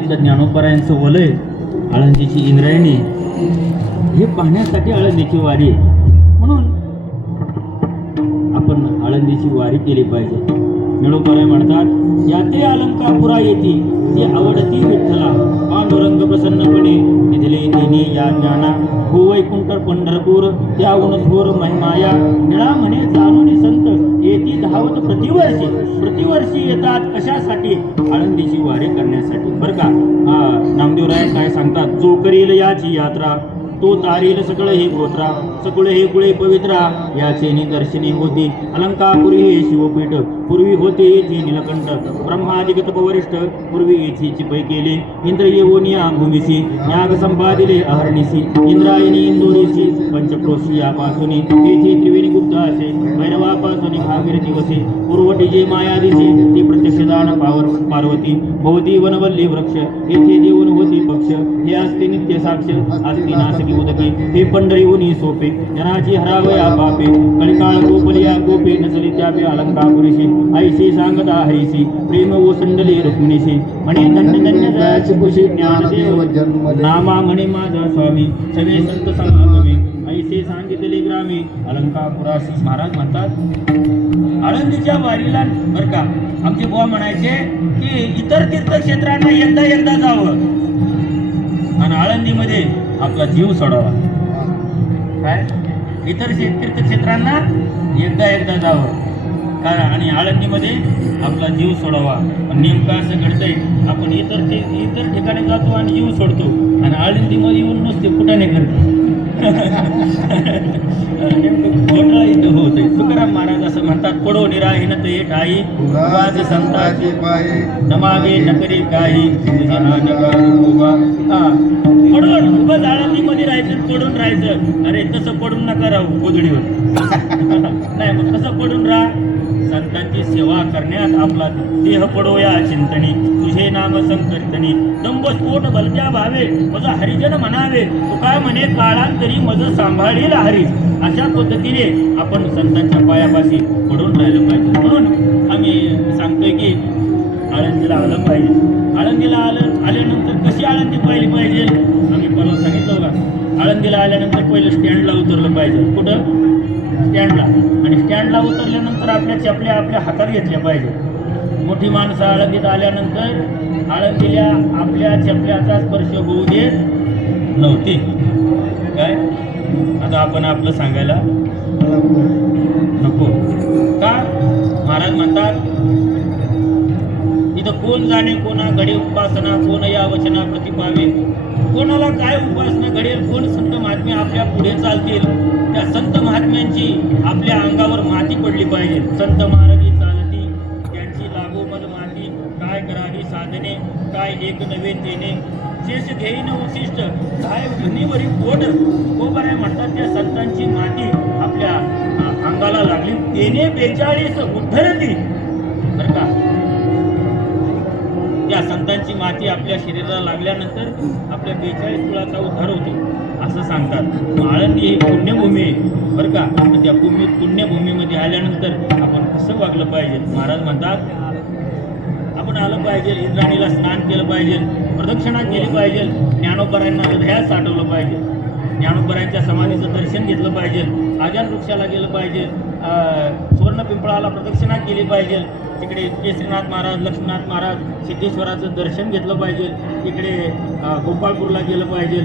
ज्ञानोबरायांचं वलय आळंदीची इंद्रायणी हे पाहण्यासाठी आळंदीची वारी आहे. म्हणून आपण आळंदीची वारी केली पाहिजे. ज्ञानोबराय म्हणतात, याते अलंकापुरा येती ती आवडती विठ्ठला, पांडुरंग प्रसन्नपणे निधले तिने या ज्ञाना, हो वैकुंठ पंढरपूर त्याहून थोर महिमाया, निळा म्हणे जाणून संत येती धावत प्रतिवर्षी येतात कशासाठी? आळंदीची वारी करण्यासाठी. बरं का, नामदेवराय काय सांगतात, जो करील याची यात्रा तो तारील सकळ हे गोत्रा, सकळ हे कुळे पवित्रा, याचे निदर्शनी होती अलंकापुरी हे शिवपीठ, पूर्वी होते येथे नीलकंठ ब्रह्मादिक तपवरिष्ठ, पूर्वी येथीची पै केले इंद्र येवोनिया भूमिसी, याग संपादिले अहर्निसी, इंद्रायणी इंदोरीसी, पंचक्रोशी यापासून येथे त्रिवेणी गुप्त असे, भैरवापासून भागीरथी वसे, पूर्वटी जे माया दिसे ती प्रत्यक्षदान पार्वती, भोवती वनवल्ली वृक्ष येथे देऊन होती पक्ष, हे असते नित्य साक्ष असती नासिकी उदकी, हे पंढरी उनी सोपे जनाची हरावया पापे, कलिकाळ गोपलिया गोपे नसली त्यापे अलंकापुरीशी, ऐशी सांगता हरीसी प्रेम ओसंडले रुक्मिणीशी, म्हणे धन्य धन्य जयाची खुशी ज्ञानदेव नामा म्हणे माझा स्वामी, सगळे संत समागमे ऐसे सांगितले ग्रामी अलंकापुराशी. महाराज म्हणतात आळंदीच्या वारीला बरं का आमचे बुवा म्हणायचे की इतर तीर्थक्षेत्रांना एकदा जावं आणि आळंदीमध्ये आपला जीव सोडावा. काय इतर तीर्थक्षेत्रांना एकदा जावं कारण आणि आळंदीमध्ये आपला जीव सोडावा. नेमकं असं घडतंय, आपण इतर ठिकाणी जातो आणि जीव सोडतो आणि आळंदीमध्ये येऊन नुसते कुठाने करतो. घोटाळा इथं होतोय. तुकाराम महाराज असं म्हणतात, पडो निराहीन ते ठाई वाज संताची पायी, नमागे नकरे काही पडून उगाच आळंदीमध्ये राहायचं पडून राहायचं. अरे तसं पडून नका राहू गोधडीवर. नाही मग कसं पडून राहा, संतांची सेवा करण्यात आपला देह पडोया चिंतनी, तुझे नाम संकीर्तनी, दंबस्फोट भलत्या भावे मज हरिजन म्हणावे, तू काय म्हणे काळांतरी मज सांभाळील हरी. अशा पद्धतीने आपण संतांच्या पायापाशी पडून राहिलं पाहिजे. म्हणून आम्ही सांगतोय की आळंदीला आलं पाहिजे. आळंदीला आल्यानंतर कशी आळंदी पाहिली पाहिजे? आम्ही परवा सांगितलं का, आळंदीला आल्यानंतर पहिलं स्टँडला उतरलं पाहिजे. कुठं? स्टँडला. आणि स्टँडला उतरल्यानंतर आपल्या चपल्या आपल्या हातात घेतल्या पाहिजे. मोठी माणसं आळंदीत आल्यानंतर आळंदीला आपल्या चपल्याचा स्पर्श होऊ देत नव्हती. काय आता आपण आपलं सांगायला नको का? महाराज म्हणतात, इथं कोण जाणे कोणा घडे उपासना, कोण या वचना प्रतिपावे. कोणाला काय उपासना घडेल, कोण संत महात्मे आपल्या पुढे चालतील, त्या संत महात्म्यांची आपल्या अंगावर माती पडली पाहिजे. संत महाराजी चालती त्यांची लागोमध माती, काय करावी साधने काय एक नवे तेने, शेष घेईन उशिष्ट काय धनीवरी पोट. गोबराय म्हणतात, त्या संतांची माती आपल्या अंगाला लागली, तेने 42 उद्धरती. बरं का, त्या संतांची माती आपल्या शरीराला लागल्यानंतर आपल्या 42 कुळाचा उद्धार होतो असं सांगतात. आळंदी ही पुण्यभूमी आहे बरं का. त्या पुण्यभूमीमध्ये आल्यानंतर आपण कसं वागलं पाहिजे? महाराज म्हणतात आपण आलं पाहिजे, इंद्राणीला स्नान केलं पाहिजे, प्रदक्षिणा केली पाहिजे, ज्ञानोबरायांना हृदयात साठवलं पाहिजे, ज्ञानोबरायांच्या समाधीचं दर्शन घेतलं पाहिजे, आजान वृक्षाला गेलं पाहिजे, सुवर्ण पिंपळाला प्रदक्षिणा केली पाहिजे, तिकडे केसरीनाथ महाराज, लक्ष्मीनाथ महाराज, सिद्धेश्वराचं दर्शन घेतलं पाहिजे, इकडे गोपाळपूरला गेलं पाहिजे,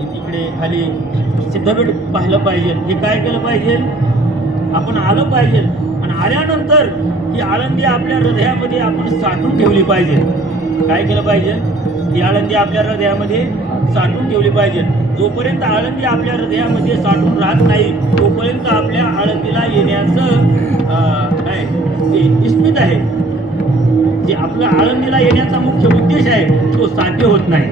तिकडे खाली सिद्धपीठ पाहिलं पाहिजे. हे काय केलं पाहिजे? आपण आलं पाहिजे. आणि आल्यानंतर ही आळंदी आपल्या हृदयामध्ये आपण साठवून ठेवली पाहिजे. काय केलं पाहिजे? ही आळंदी आपल्या हृदयामध्ये साठवून ठेवली पाहिजे. जोपर्यंत आळंदी आपल्या हृदयामध्ये साठवून राहत नाही तोपर्यंत आपल्या आळंदीला येण्याचं काय इस्पित आहे, जे आपल्या आळंदीला येण्याचा मुख्य उद्देश आहे तो साध्य होत नाही.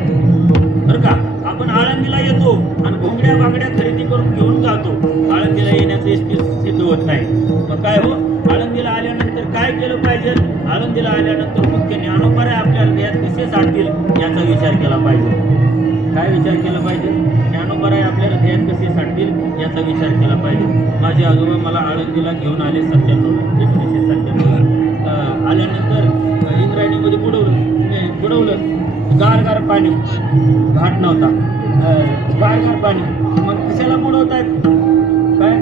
बरं का, आपण आळंदीला येतो आणि घोंगड्या बांगड्या खरेदी करून घेऊन जातो, आळंदीला येण्याचं इस्पित सिद्ध होत नाही. मग काय हो, आळंदीला आल्यानंतर काय केलं पाहिजे? आळंदीला आल्यानंतर मुख्य ज्ञानोबराय आपल्या हृदयात कसे साठतील याचा विचार केला पाहिजे. काय विचार केला पाहिजे? ज्ञानोबराय आपल्या हृदयात कसे साठतील याचा विचार केला पाहिजे. माझे आजोबा मला आळंदीला घेऊन आले 1997 आल्यानंतर इंद्रायणीमध्ये बुडवलं बुडवलं गार पाणी, घाट नव्हता, गार पाणी, मग कशाला बुडवतात? काय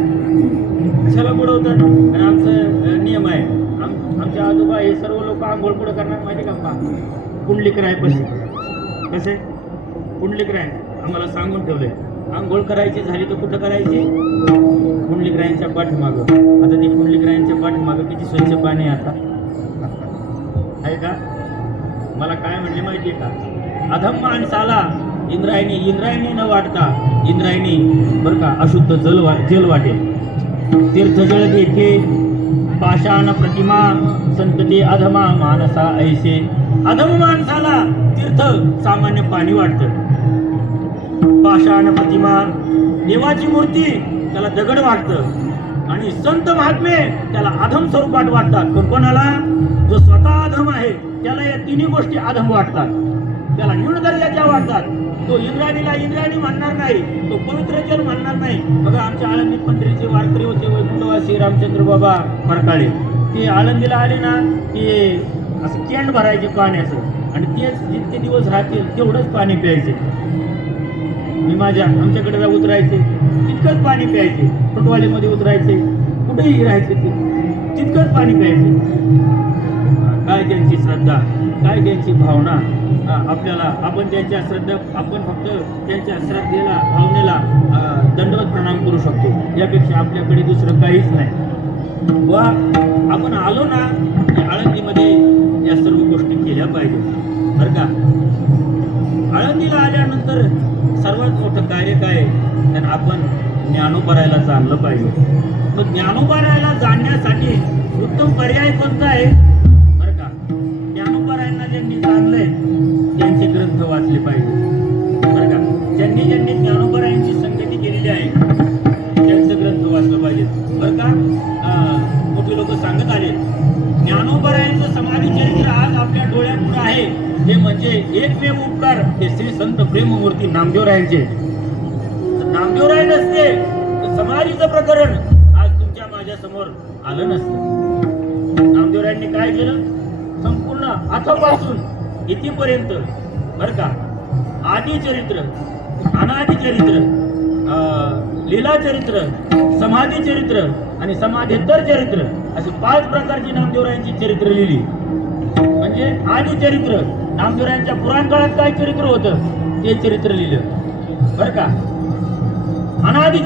कशाला बुडवतात? आणि आमचं नियम आहे, आमच्या आजोबा हे सर्व लोक आंघोळ पुढं करणार माहिती का? पुंडलिकराय पशी कसे पुंडलिकराय आम्हाला सांगून ठेवले, आंघोळ करायची झाली तर कुठं करायची? पुंडलिकरायांच्या पाठीमागं. आता ती पुंडलिकरायांच्या पाठीमागं किती स्वच्छ पाणी आता आहे का? मला काय म्हणले माहितीये का? अधम माणसाला इंद्रायणी न वाटता इंद्रायणी बरं का अशुद्ध जल वाटेल. तीर्थजळ देखे पाषाण प्रतिमा संतते अधमा मानसा ऐसे. अधम माणसाला तीर्थ सामान्य पाणी वाटतं, पाषाण प्रतिमा देवाची मूर्ती त्याला दगड वाटतं, आणि संत महात्मे त्याला अधम स्वरूपात वाटतात. पण कोणाला? जो स्वतः अधम आहे त्याला या तिन्ही गोष्टी अधम वाटतात, त्याला न्यून दर्जाच्या वाटतात. तो इंद्रायणीला इंद्रायणी म्हणणार नाही, तो पवित्र जल म्हणणार नाही. बघा आमच्या आळंदीत पंढरीचे वारकरी होते वैकुंठवासी रामचंद्र बाबा फरकाळे, ते आळंदीला आले ना ते असं कॅन भरायचे पाण्याचं, आणि तेच जितके दिवस राहतील तेवढंच पाणी प्यायचे. मी आमच्याकडे उतरायचे तितकंच पाणी प्यायचे, फुटवाडीमध्ये उतरायचे कुठेही राहायचे ते तितकंच पाणी प्यायचे. काय त्यांची श्रद्धा, काय त्यांची भावना. आपण त्यांच्या आपण फक्त त्यांच्या श्रद्धेला भावनेला दंडवत प्रणाम करू शकतो, यापेक्षा आपल्याकडे दुसरं काहीच नाही. वा आपण आलो ना आळंदीमध्ये या सर्व गोष्टी केल्या पाहिजे बरं का. आळंदीला आल्यानंतर सर्वात मोठं कार्य काय? तर आपण ज्ञानोबारायला जाणलं पाहिजे. मग ज्ञानोबारायला जाणण्यासाठी उत्तम पर्याय कोणता आहे बरं का? ज्ञानोबारायांना ज्यांनी जाणलंय त्यांचे ग्रंथ वाचले पाहिजे बरं का. ज्यांनी ज्ञानोबारायांची संगती केलेली आहे त्यांचं ग्रंथ वाचलं पाहिजे बरं का. मोठी लोक सांगत आले ज्ञानोबारायांचं समाधी चरित्र आज आपल्या डोळ्यापुढे आहे, हे म्हणजे एकमेव उपकार हे श्री संत प्रेममूर्ती नामदेवरायांचे. नामदेवराय नसते तर समाधीचं प्रकरण आज तुमच्या माझ्या समोर आलं नसतं. नामदेवरायांनी काय केलं? संपूर्ण आतापासून इथेपर्यंत बरं का आदी चरित्र, अनादी चरित्र, लीला चरित्र, समाधी चरित्र आणि समाधीतर चरित्र अशी 5 प्रकारची नामदेवरायांची चरित्र लिहिली. म्हणजे आदी चरित्र नामदेवरायांच्या पुराण काळात काय चरित्र होतं ते चरित्र लिहिलं बरं का. अनादी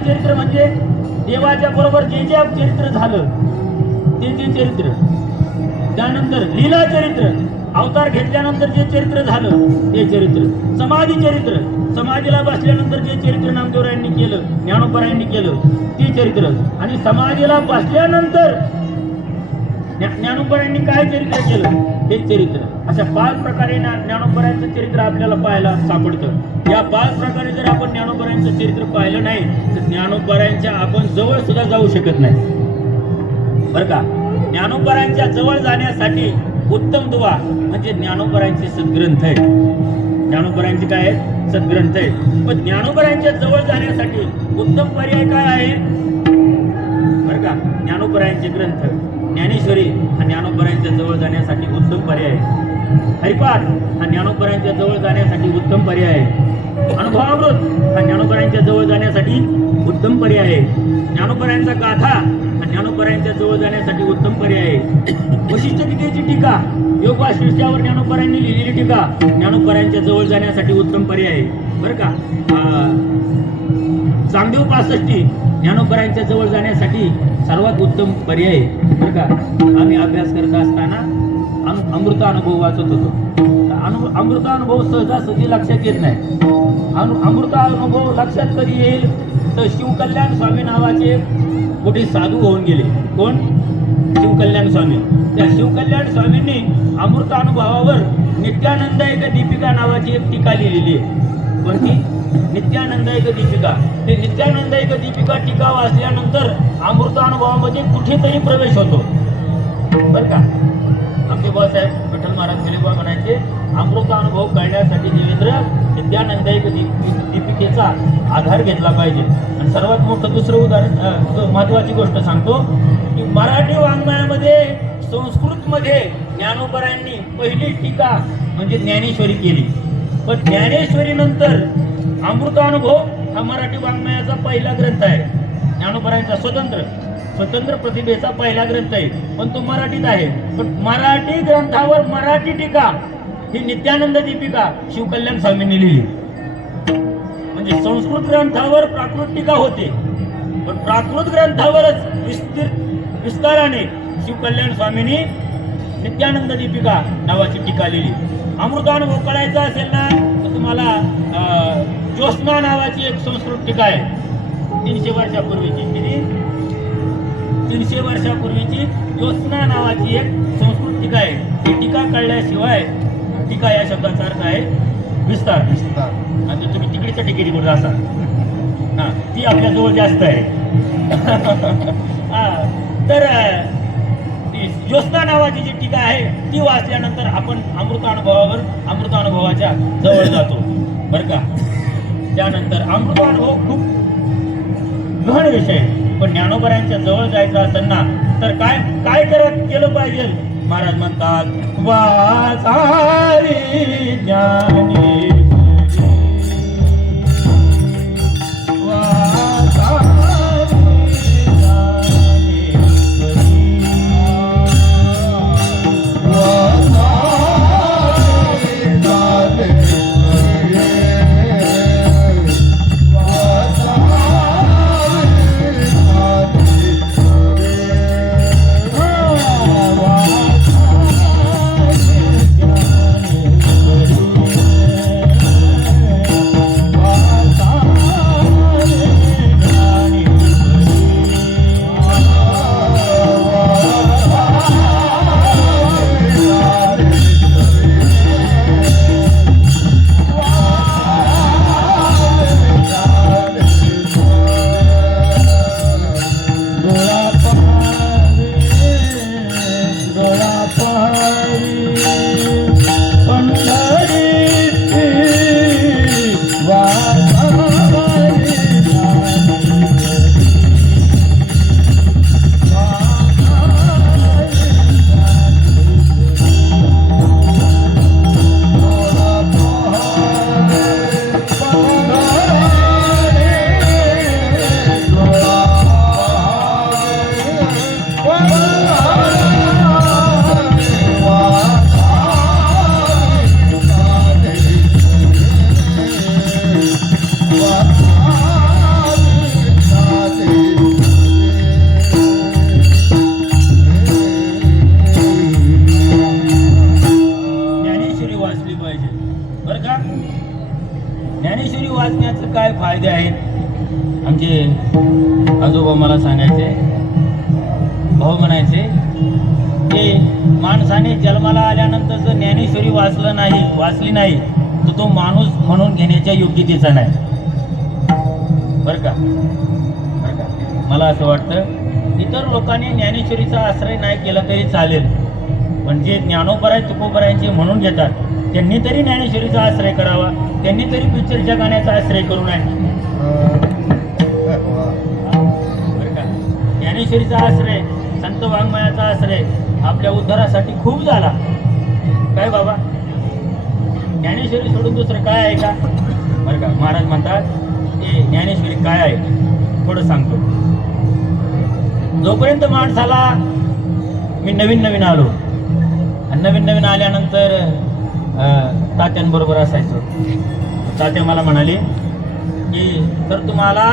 चरित्र म्हणजे देवाच्या बरोबर जे चरित्र झालं ते चरित्र. त्यानंतर लीला चरित्र, अवतार घेतल्यानंतर जे चरित्र झालं ते चरित्र. समाधी चरित्र, समाधीला बसल्यानंतर जे चरित्र नामदेवरायांनी केलं, ज्ञानोबारायांनी केलं ते चरित्र. आणि समाधीला बसल्यानंतर ज्ञानोबारायांनी काय चरित्र केलं हे चरित्र. अशा 5 प्रकारे ज्ञानोबारायांचं चरित्र आपल्याला पाहायला सापडतं. या 5 प्रकारे जर आपण ज्ञानोबारायांचं चरित्र पाहिलं नाही तर ज्ञानोबारायांच्या आपण जवळ सुद्धा जाऊ शकत नाही बरं का. ज्ञानोबारायांच्या जवळ जाण्यासाठी उत्तम दुवा म्हणजे ज्ञानोबारायांचे सद्ग्रंथ आहे. ज्ञानोबारायांचे काय आहेत? सद्ग्रंथ आहे. पण ज्ञानोबारायांच्या जवळ जाण्यासाठी उत्तम पर्याय काय आहे बरं का? ज्ञानोबारायांचे ग्रंथ, ज्ञानेश्वरी हा ज्ञानोबारायांच्या जवळ जाण्यासाठी उत्तम पर्याय आहे. हरिपाठ हा ज्ञानोबारायांच्या जवळ जाण्यासाठी उत्तम पर्याय आहे. अनुभवामृत हा ज्ञानोबारायांच्या जवळ जाण्यासाठी उत्तम पर्याय आहे. ज्ञानोबारायांचा गाथा हा ज्ञानोबारायांच्या जवळ जाण्यासाठी उत्तम पर्याय आहे. वशिष्ठ गीतेची टीका, योग वासिष्ठ्यावर ज्ञानोबारायांनी लिहिलेली टीका ज्ञानोबारायांच्या जवळ जाण्यासाठी उत्तम पर्याय आहे बरं का. चांगदेव 65 ज्ञानोबारायांच्या जवळ जाण्यासाठी सर्वात उत्तम पर्याय आहे बरं का. आम्ही अभ्यास करत असताना अमृतानुभव वाचत होतो. अमृतानुभव सहजासहजी लक्षात येत नाही. अमृतानुभव लक्षात कधी येईल तर शिवकल्याण स्वामी नावाचे मोठे साधू होऊन गेले. कोण? शिवकल्याण स्वामी. त्या शिवकल्याण स्वामींनी अमृतानुभवावर नित्यानंद एक दीपिका नावाची एक टीका लिहिलेली आहे. कोणती? नित्यानंद एक दीपिका. ते नित्यानंद एक दीपिका टीका वाचल्यानंतर अमृतानुभवामध्ये कुठेतरी प्रवेश होतो बरं का. आमचे बाबासाहेब विठ्ठल महाराज गलिबा म्हणायचे अमृतानुभव कळण्यासाठी देवेंद्र नित्यानंद एक दीपिकेचा आधार घेतला पाहिजे. आणि सर्वात मोठं दुसरं उदाहरण महत्वाची गोष्ट सांगतो की मराठी वाङ्मयामध्ये संस्कृतमध्ये ज्ञानोबरायांनी पहिली टीका म्हणजे ज्ञानेश्वरी केली. पण ज्ञानेश्वरी नंतर अमृतानुभव हा मराठी वाङ्मयाचा पहिला ग्रंथ आहे. ज्ञानोबरायांचा स्वतंत्र प्रतिभेचा पहिला ग्रंथ आहे, पण तो मराठीत आहे. पण मराठी ग्रंथावर मराठी टीका ही नित्यानंद दीपिका शिवकल्याण स्वामींनी लिहिली. म्हणजे संस्कृत ग्रंथावर प्राकृत टीका होते, पण प्राकृत ग्रंथावरच विस्ताराने शिवकल्याण स्वामींनी नित्यानंद दीपिका नावाची टीका लिहिली. अमृतानुभव कळायचा असेल ना तर तुम्हाला ज्योत्स्ना नावाची एक संस्कृत टीका आहे, 300 वर्षापूर्वीची. किती? 300 वर्षापूर्वीची ज्योत्स्ना नावाची एक संस्कृत टीका आहे. ही टीका कळल्याशिवाय, टीका या शब्दाचा अर्थ आहे विस्तार. आणि तुम्ही तिकडच्या तिकीटीकडे असाल हां, ती आपल्याजवळ जास्त आहे. तर ज्योत्स्ना नावाची जी टीका आहे ती वाचल्यानंतर आपण अमृतानुभवाच्या जवळ जातो बरं का. त्यानंतर अमृतानुभव खूप गहन विषय, पण ज्ञानोबरायांच्या जवळ जायचं असेल ना तर काय केलं पाहिजे. महाराज म्हणतात वाचारी ज्ञानी ज्ञानेश्वरी वाचण्याचे काय फायदे आहेत. आमचे आजोबा मला सांगायचे, भाऊ म्हणायचे की माणसाने जन्माला आल्यानंतर जर ज्ञानेश्वरी वाचली नाही तर तो माणूस म्हणून घेण्याच्या योग्यतेचा नाही बरं का. मला असं वाटतं इतर लोकांनी ज्ञानेश्वरीचा आश्रय नाही केला तरी चालेल, पण जे ज्ञानोबराय तुकोबरायांचे म्हणून घेतात त्यांनी तरी ज्ञानेश्वरीचा आश्रय करावा. त्यांनी तरी पिक्चरच्या गाण्याचा आश्रय करू नये बरं का. ज्ञानेश्वरीचा आश्रय, संत वाङ्मयाचा आश्रय आपल्या उद्धारासाठी खूप झाला. काय बाबा, ज्ञानेश्वरी सोडून दुसरं काय आहे का बरं का. महाराज म्हणतात की ज्ञानेश्वरी काय आहे थोडं सांगतो. जोपर्यंत माणसाला मी नवीन आलो आणि नवीन आल्यानंतर तात्यांबरोबर असायचो. तात्या मला म्हणाले की तर तुम्हाला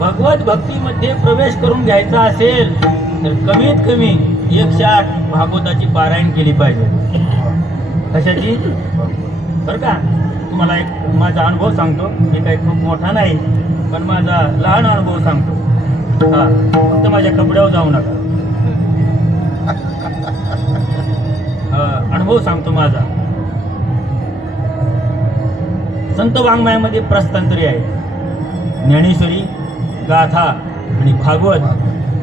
भगवत भक्तीमध्ये प्रवेश करून घ्यायचा असेल तर कमीत कमी 108 भागवताची पारायण केली पाहिजे. कशाची बरं का. तुम्हाला एक माझा अनुभव सांगतो. मी काही खूप मोठा नाही, पण माझा लहान अनुभव सांगतो. हां, फक्त माझ्या कपड्यावर जाऊ नका. अनुभव सांगतो माझा. संत वाङ्मयामध्ये प्रस्थांतरी आहे. ज्ञानेश्वरी, गाथा आणि भागवत.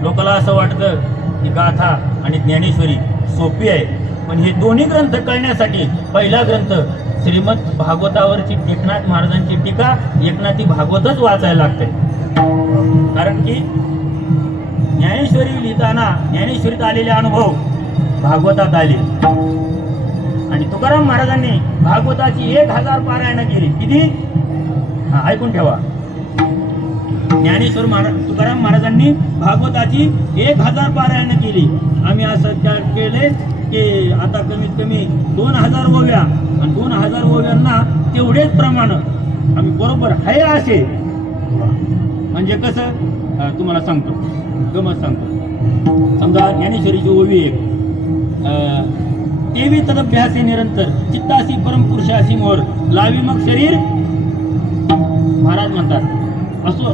लोकांना असं वाटतं की गाथा आणि ज्ञानेश्वरी सोपी आहे, पण हे दोन्ही ग्रंथ कळण्यासाठी पहिला ग्रंथ श्रीमद भागवतावरची एकनाथ महाराजांची टीका एकनाथी भागवतच वाचायला लागते. कारण की ज्ञानेश्वरी लिहिताना ज्ञानेश्वरीत आलेले अनुभव भागवतात आले आणि तुकाराम महाराजांनी भागवताची 1000 पारायण केली. किती? हा, ऐकून ठेवा. ज्ञानेश्वर महाराज तुकाराम महाराजांनी भागवताची 1000 पारायण केली. आम्ही असं केले की आता कमीत कमी 2000 ओव्या आणि 2000 ओव्यांना तेवढेच प्रमाण आम्ही बरोबर आहे असे. म्हणजे कसं तुम्हाला सांगतो, गमत सांगतो. समजा ज्ञानेश्वरीची ओवी एक, तेवी तदभ्यासे निरंतर चित्तासी परमपुरुषासी मोर लावी मग शरीर. महाराज म्हणतात असो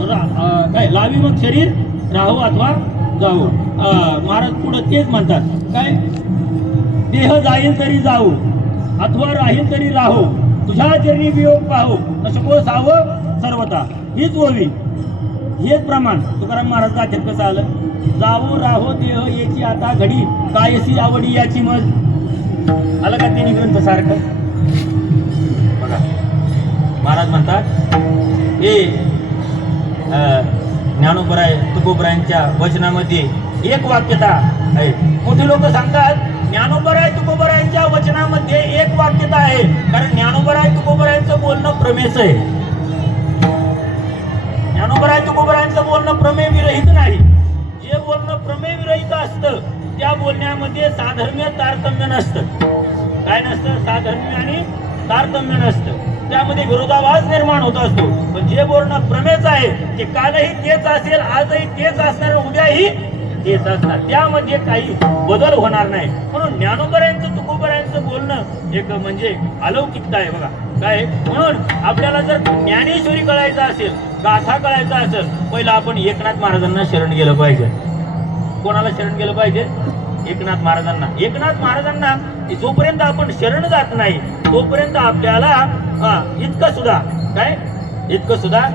काय, लावी मग शरीर राहो अथवा जाऊ. महाराज पुढं तेच म्हणतात काय, देह जाईल तरी जाऊ अथवा राहील तरी राहो, तुझ्या चरणी वियोग पाहो न शको सावं सर्वता. हीच ओवी, हेच प्रमाण तुकाराम महाराज गाथ्यात कसं आलं, जावो राहो देह याची आता घडी कायसी आवडी याची मज. आलं का तिन्ही ग्रंथ सारखं? बघा महाराज म्हणतात हे ज्ञानोबराय तुकोबरायांच्या वचनामध्ये एक वाक्यता आहे. मोठे लोक सांगतात ज्ञानोबराय तुकोबरायांच्या वचनामध्ये एक वाक्यता आहे, कारण ज्ञानोबराय तुकोबरायांचं बोलणं प्रमेयच आहे. ज्ञानोबराय तुकोबरायांचं बोलणं प्रमेय विरहित नाही. जे बोलणं प्रमेय विरहित असतं त्या बोलण्यामध्ये साधर्म्य तारतम्य नसतं. काय नसतं? साधर्म्य आणि तारतम्य नसतं. त्यामध्ये विरोधाभास निर्माण होत असतो. पण जे बोलणं प्रमेयच आहे ते कालही तेच असेल, आजही तेच असणार, उद्याही तेच असणार. त्यामध्ये काही बदल होणार नाही. म्हणून ज्ञानोबरायांचं तुकोबरायांचं बोलणं एक म्हणजे अलौकिकता आहे. बघा काय, म्हणून आपल्याला जर ज्ञानेश्वरी कळायचं असेल, गाथा कळायचा असेल, पहिला आपण एकनाथ महाराजांना शरण गेलं पाहिजे. कोणाला शरण गेलं पाहिजे? एकनाथ महाराजांना. एकनाथ महाराजांना जोपर्यंत आपण शरण जात नाही तोपर्यंत आपल्याला इतकं सुद्धा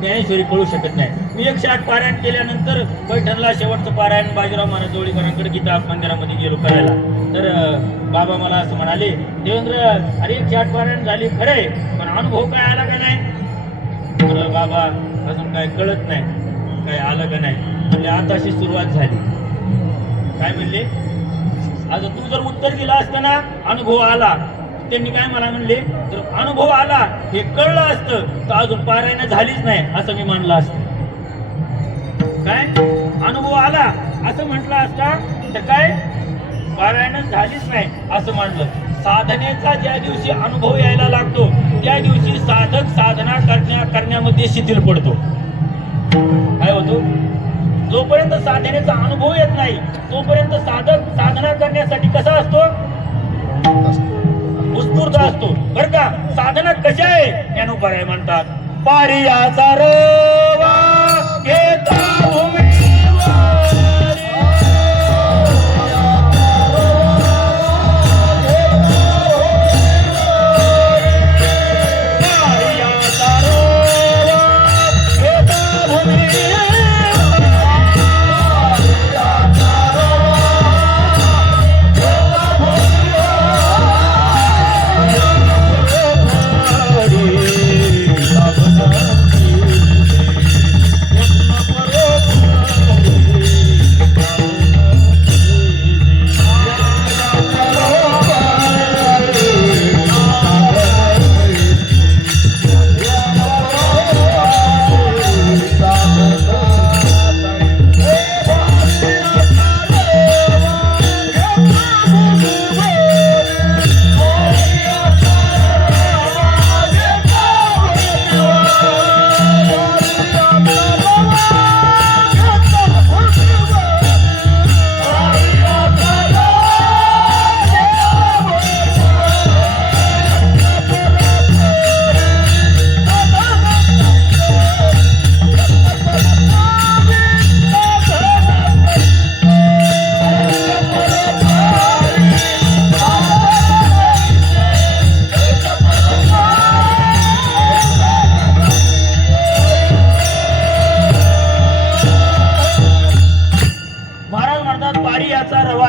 ज्ञानेश्वरी कळू शकत नाही. मी 108 पारायण केल्यानंतर पैठणला शेवटचं पारायण बाजीराव महाराज जोळीकरांकडे गीता मंदिरामध्ये गेलो करायला. तर बाबा मला असं म्हणाले, देवेंद्र अरे 108 पारायण झाली खरे, पण अनुभव काय आला का नाही? म्हणलं बाबा अजून काय कळत नाही, काय आलं का नाही. म्हणजे आताशी सुरुवात झाली. काय म्हणले, आज तू जर उत्तर दिलं असतं ना अनुभव आला, त्यांनी काय मला म्हणले, तर अनुभव आला हे कळलं असतं तर अजून पारायण झालीच नाही असं मी मानलं असतं. काय अनुभव आला असं म्हटलं असता तर काय पारायण झालीच नाही असं मानलं. साधनेचा ज्या दिवशी अनुभव यायला लागतो त्या दिवशी साधक साधना करण्यामध्ये शिथिल पडतो. काय होतो? जोपर्यंत साधनेचा अनुभव येत नाही तोपर्यंत साधक साधना करण्यासाठी कसा असतो? उत्स्फूर्त असतो. बरं का? साधना कशा आहे? ज्ञानोबराय म्हणतात, पारियाचा रवा घेता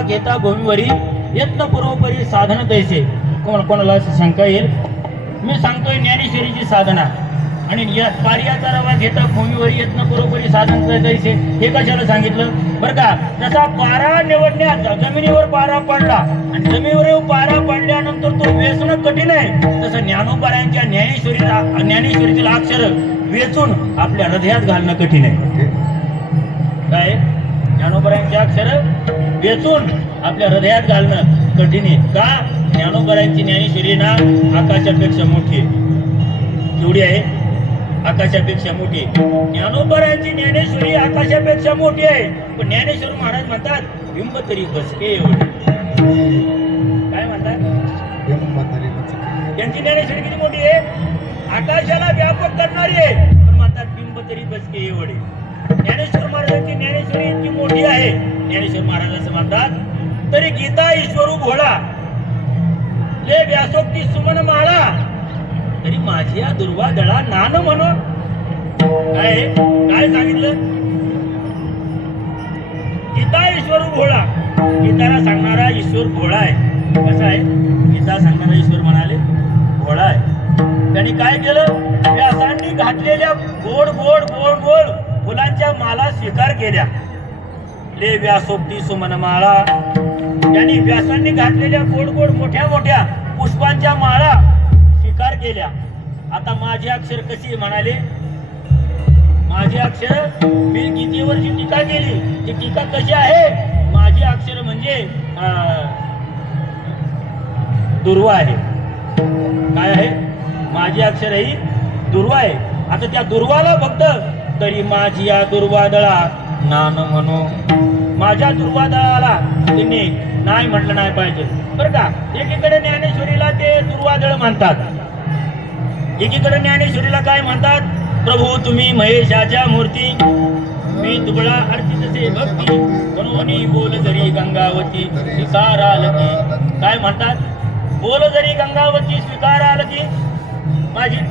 घेता भूमीवरी यत्न पूर्वपरी साधना तैसे. कोणाला शंका येईल? मी सांगतोय ज्ञानेश्वरीची साधना. आणि या कार्याचा रवा घेता भूमीवर येत न बरोबरी साधन कैसे हे कशाला सांगितलं बरं का. जसा पारा निवडण्यात जमिनीवर पारा पडला आणि जमिनीवर पारा पडल्यानंतर तो वेचणं कठीण आहे, तसं ज्ञानोबारायांच्या ज्ञानेश्वरीतील अक्षर वेचून आपल्या हृदयात घालणं कठीण आहे. काय ज्ञानोबारायांचे अक्षर वेचून आपल्या हृदयात घालणं कठीण आहे का. ज्ञानोबारायांची ज्ञानेश्वरी ना आकाशापेक्षा मोठी आहे. एवढी आहे आकाशापेक्षा मोठी. ज्ञानोबारायांची ज्ञानेश्वरी आकाशापेक्षा मोठी आहे, पण ज्ञानेश्वर महाराज म्हणतात बिंब तरी बसके एवढे. काय म्हणतात त्यांची ज्ञानेश्वरी किती मोठी आहे, आकाशाला व्यापक करणारी आहे, पण म्हणतात बिंब तरी बसके एवढे. ज्ञानेश्वर महाराजांची ज्ञानेश्वरी इतकी मोठी आहे, ज्ञानेश्वर महाराज असं म्हणतात तरी गीता ईश्वरू भोळा ले व्यासोक्ती सुमन माळा तरी माझी या दुर्वादळा नान म्हणून. काय काय सांगितलं, गीता ईश्वर भोळा. गीताला सांगणारा ईश्वर भोळा आहे. कसा आहे गीता सांगणारा ईश्वर म्हणाले भोळा आहे. त्यांनी काय केलं, व्यासांनी घातलेल्या गोड गोड गोड गोड फुलांच्या माला स्वीकार केल्या. ले व्यासोक्ती सुमन माळा. त्यांनी व्यासांनी घातलेल्या गोड गोड मोठ्या मोठ्या पुष्पांच्या माळा स्वीकार केल्या. आता माझे अक्षर कशी म्हणाले, माझे अक्षर मी गीतेवर जी टीका केली ती टीका कशी आहे, माझे अक्षर म्हणजे दुर्वा आहे. काय आहे, माझे अक्षर ही दुर्वा आहे. आता त्या दुर्वाला फक्त तरी माझी या दुर्वादळा नान म्हणू. माझ्या दुर्वादळाला त्यांनी नाही म्हटलं नाही पाहिजे बरं का. एकीकडे ज्ञानेश्वरीला ते दुर्वादळ म्हणतात, एकीकडे ज्ञानेश्वरीला काय म्हणतात, प्रभू तुम्ही महेशाच्या मूर्ती मी तुबळा अर्चितसे भक्ती म्हणून बोल जरी गंगावती स्वीकार आलती. काय म्हणतात, बोल जरी गंगावती स्वीकार आलती.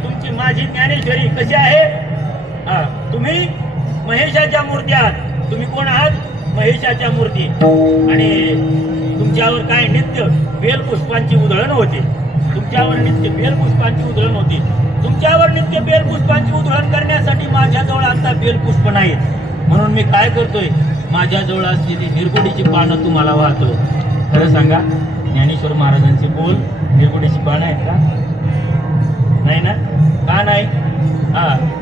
तुमची माझी ज्ञानेश्वरी कशी आहे, तुम्ही महेशाच्या मूर्ती आहात. तुम्ही कोण आहात, महेशाच्या मूर्ती. आणि तुमच्यावर काय नित्य बेलपुष्पांची उधळण होते, तुमच्यावर नित्य बेलपुष्पांची उधळण होती. तुमच्यावर नित्य बेलपुष्पांची उधळण करण्यासाठी माझ्याजवळ आता बेलपुष्प नाहीत, म्हणून मी काय करतोय, माझ्याजवळ असलेली निरगुडीची पानं तुम्हाला वाहतोय. खरं सांगा ज्ञानेश्वर महाराजांचे बोल निरगुडीची पानं आहेत का, नाही ना. का नाही,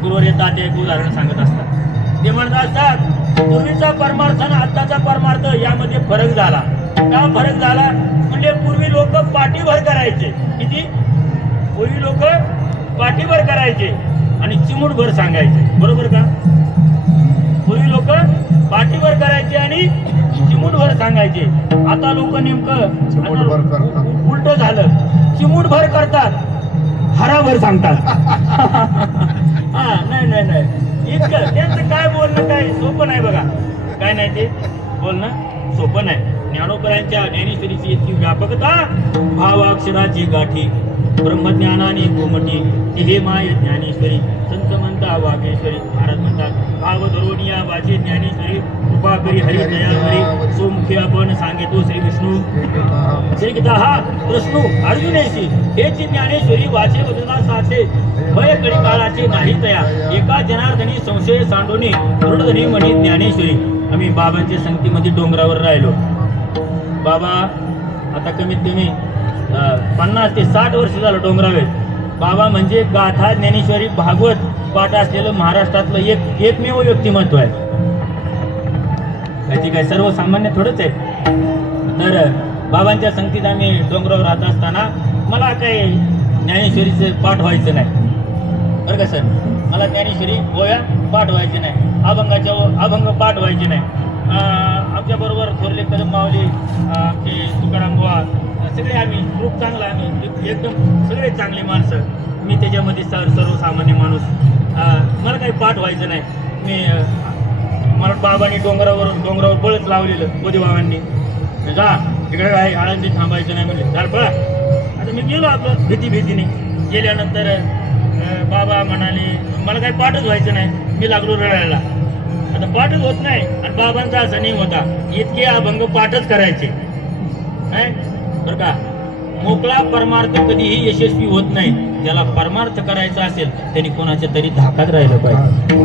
गुरुवर्य ताते एक उदाहरण सांगत असतात. ते म्हणत असतात पूर्वीचा परमार्थ आणि आत्ताचा परमार्थ यामध्ये फरक झाला. का फरक झाला म्हणजे पूर्वी लोक पाठीभर करायचे. किती, पूर्वी लोक पाठीभर करायचे आणि चिमूटभर सांगायचे. बरोबर का, पूर्वी लोक पाठीभर करायचे आणि चिमूटभर सांगायचे. आता लोक नेमकं उलट झालं, चिमूटभर करतात हराभर सांगतात. नाही नाही नाही, इतकं त्यांचं काय बोलणं काय सोपं नाही बघा. काय नाही ते बोलणं सोपं नाही. ज्ञानोबारायांच्या ज्ञानेश्वरीची इतकी व्यापकता, भावाक्षराची गाठी ब्रह्मज्ञानाने गोमटी हे माय ज्ञानेश्वरी. संत म्हणता वागेश्वरी. महाराज म्हणतात भाव धरोनिया वाचे ज्ञानेश्वरी कृपा करी हरी दया करी सोमुखी आपण सांगितो श्री विष्णू. श्री गीता हा प्रश्न अर्जुनेशी हेची ज्ञानेश्वरी वाचे वदना साचे भय कडी काळाचे नाही तया एका जनार्दनी संशय सांडोनी दृढधनी म्हणी ज्ञानेश्वरी. आम्ही बाबांच्या संगतीमध्ये डोंगरावर राहिलो. बाबा आता कमीत कमी 50 ते 60 वर्ष झालं डोंगरावर. बाबा म्हणजे गाथा ज्ञानेश्वरी भागवत पाठ असलेलं महाराष्ट्रातलं एकमेव व्यक्तिमत्व आहे. त्याची काय सर्वसामान्य थोडंच आहे. तर बाबांच्या संगतीत आम्ही डोंगरावर राहत असताना मला काही ज्ञानेश्वरीचं पाठ व्हायचं नाही बरं का सर. मला ज्ञानेश्वरी गोया पाठ व्हायचे नाही, अभंग पाठ व्हायचे नाही. आमच्याबरोबर थोरले कदम मावली, आमचे तुकाराम बुवा, सगळे आम्ही ग्रुप चांगला, आम्ही एकदम सगळे चांगले माणसं. मी त्याच्यामध्ये सर्वसामान्य माणूस. मला काही पाठ व्हायचं नाही. मला बाबांनी डोंगरावर बळच लावलेलं बोधीबाबांनी, जा तिकडे आहे आळंदी थांबायचं नाही म्हणजे झाड पळा. आता मी गेलो आपलं भीतीने. गेल्यानंतर बाबा म्हणाले मला काही पाठच व्हायचं नाही. मी लागलो रडायला. आता पाठच होत नाही आणि बाबांचा असा नियम होता इतके अभंग पाठच करायचे बरं का. मोकळा परमार्थ कधीही यशस्वी होत नाही. ज्याला परमार्थ करायचा असेल त्यांनी कोणाच्या तरी धाकात राहिलं पाहिजे.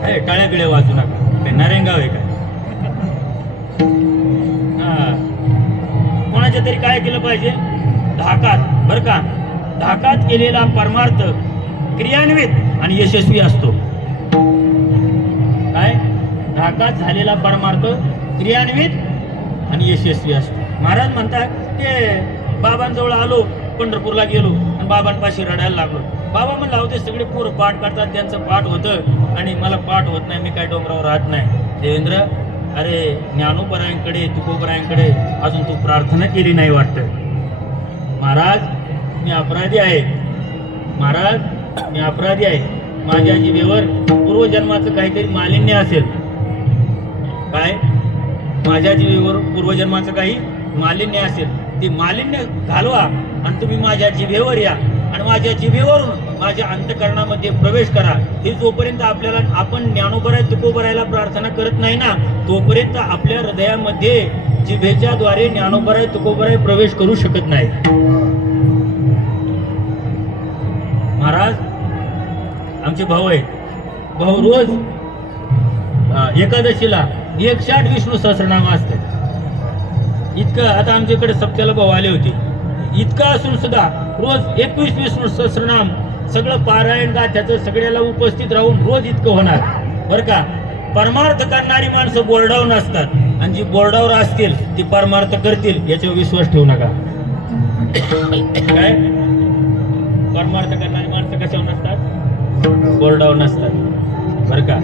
काय टाळ्या बिळ्या वाजू नका, काय नारायणगाव आहे काय? कोणाच्या तरी काय केलं पाहिजे? धाकात. बर का, धाकात केलेला परमार्थ क्रियान्वित आणि यशस्वी असतो. काय? धाकात झालेला परमार्थ क्रियान्वित आणि यशस्वी असतो. महाराज म्हणतात ते बाबांजवळ आलो, पंढरपूरला गेलो आणि बाबांपाशी रडायला लागलो. बाबा म्हणला होते सगळे पोरं पाठ करतात, त्यांचं पाठ होतं आणि मला पाठ होत नाही, मी काय डोंगरावर राहत नाही. देवेंद्र, अरे ज्ञानोबरायांकडे तुकोबरायांकडे अजून तू प्रार्थना केली नाही वाटतं. महाराज मी अपराधी आहे, महाराज मी अपराधी आहे. माझ्या जीवेवर पूर्वजन्माचं काहीतरी मालिन्य असेल. काय? माझ्या जीवेवर पूर्वजन्माचं काही मालिन्य असेल, ते मालिन्य घालवा आणि तुम्ही माझ्या जिभेवर या आणि माझ्या जिभेवरून माझ्या अंतःकरणामध्ये प्रवेश करा. हे जोपर्यंत आपल्याला आपण ज्ञानोबराय तुकोबरायला प्रार्थना करत नाही ना, तोपर्यंत आपल्या हृदयामध्ये जिभेच्या द्वारे ज्ञानोबराय तुकोबराय प्रवेश करू शकत नाही. महाराज आमचे भाऊ आहेत, भाऊ रोज एकादशीला 108 विष्णू सहस्रनाम असतात. इतकं आता आमच्याकडे सप्त्याला भाऊ आले होते, इतकं असून सुद्धा रोज 21 विष्णू सहस्रनाम सगळं पारायण गाथ्याचं सगळ्याला उपस्थित राहून रोज इतकं होणार. बरं का, परमार्थ करणारी माणसं बोर्डावर नसतात आणि जी बोर्डावर असतील ती परमार्थ करतील याच्यावर विश्वास ठेवू नका. काय? परमार्थ करणारी माणसं कशावर नसतात? बोर्डावर नसतात. बरं का,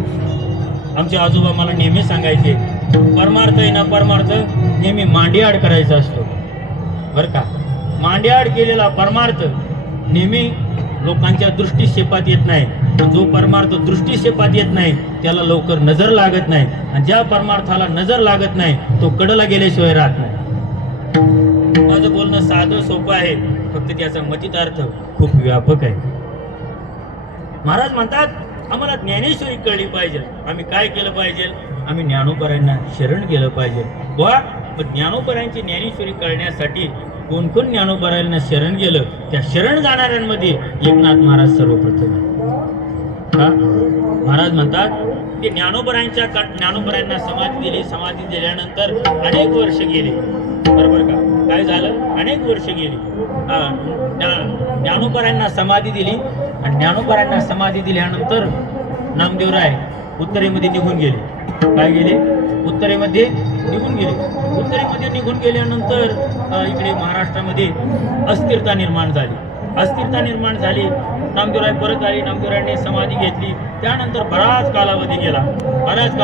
आमचे आजोबा मला नेहमी सांगायचे, परमार्थ आहे ना, परमार्थ नेहमी मांडीआड करायचा असतो. बरं का, मांडीआड केलेला परमार्थ नेहमी लोकांच्या दृष्टीक्षेपात येत नाही. जो परमार्थ दृष्टीक्षेपात येत नाही त्याला लवकर नजर लागत नाही, आणि ज्या परमार्थाला नजर लागत नाही तो कडला गेल्याशिवाय राहत नाही. माझं बोलणं साधं सोपं आहे, फक्त त्याचा मतितार्थ खूप व्यापक आहे. महाराज म्हणतात आम्हाला ज्ञानेश्वरी कळली पाहिजे. आम्ही काय केलं पाहिजे? आम्ही ज्ञानोबरायांना शरण गेलं पाहिजे. वा, ज्ञानोबरायांची ज्ञानेश्वरी कळण्यासाठी कोण कोण ज्ञानोबरायांना शरण गेलं, त्या शरण जाणाऱ्यांमध्ये एकनाथ महाराज सर्वप्रथम. महाराज म्हणतात की ज्ञानोबरायांना समाधी दिली. समाधी दिल्यानंतर अनेक वर्ष गेली. बरोबर का? काय झालं? अनेक वर्ष गेली. ज्ञानोबरायांना समाधी दिली आणि ज्ञानोबरायांना समाधी दिल्यानंतर नामदेवराय उत्तरेमध्ये निघून गेले. काय गेले? उत्तरेमध्ये निघून गेले. उत्तरेमध्ये निघून गेल्यानंतर इकडे महाराष्ट्रामध्ये अस्थिरता निर्माण झाली. अस्थिरता निर्माण झाली. नामदेवराय परत आले. नामदेवरायांनी समाधी घेतली. त्यानंतर बराच कालावधी गेला. बऱ्याच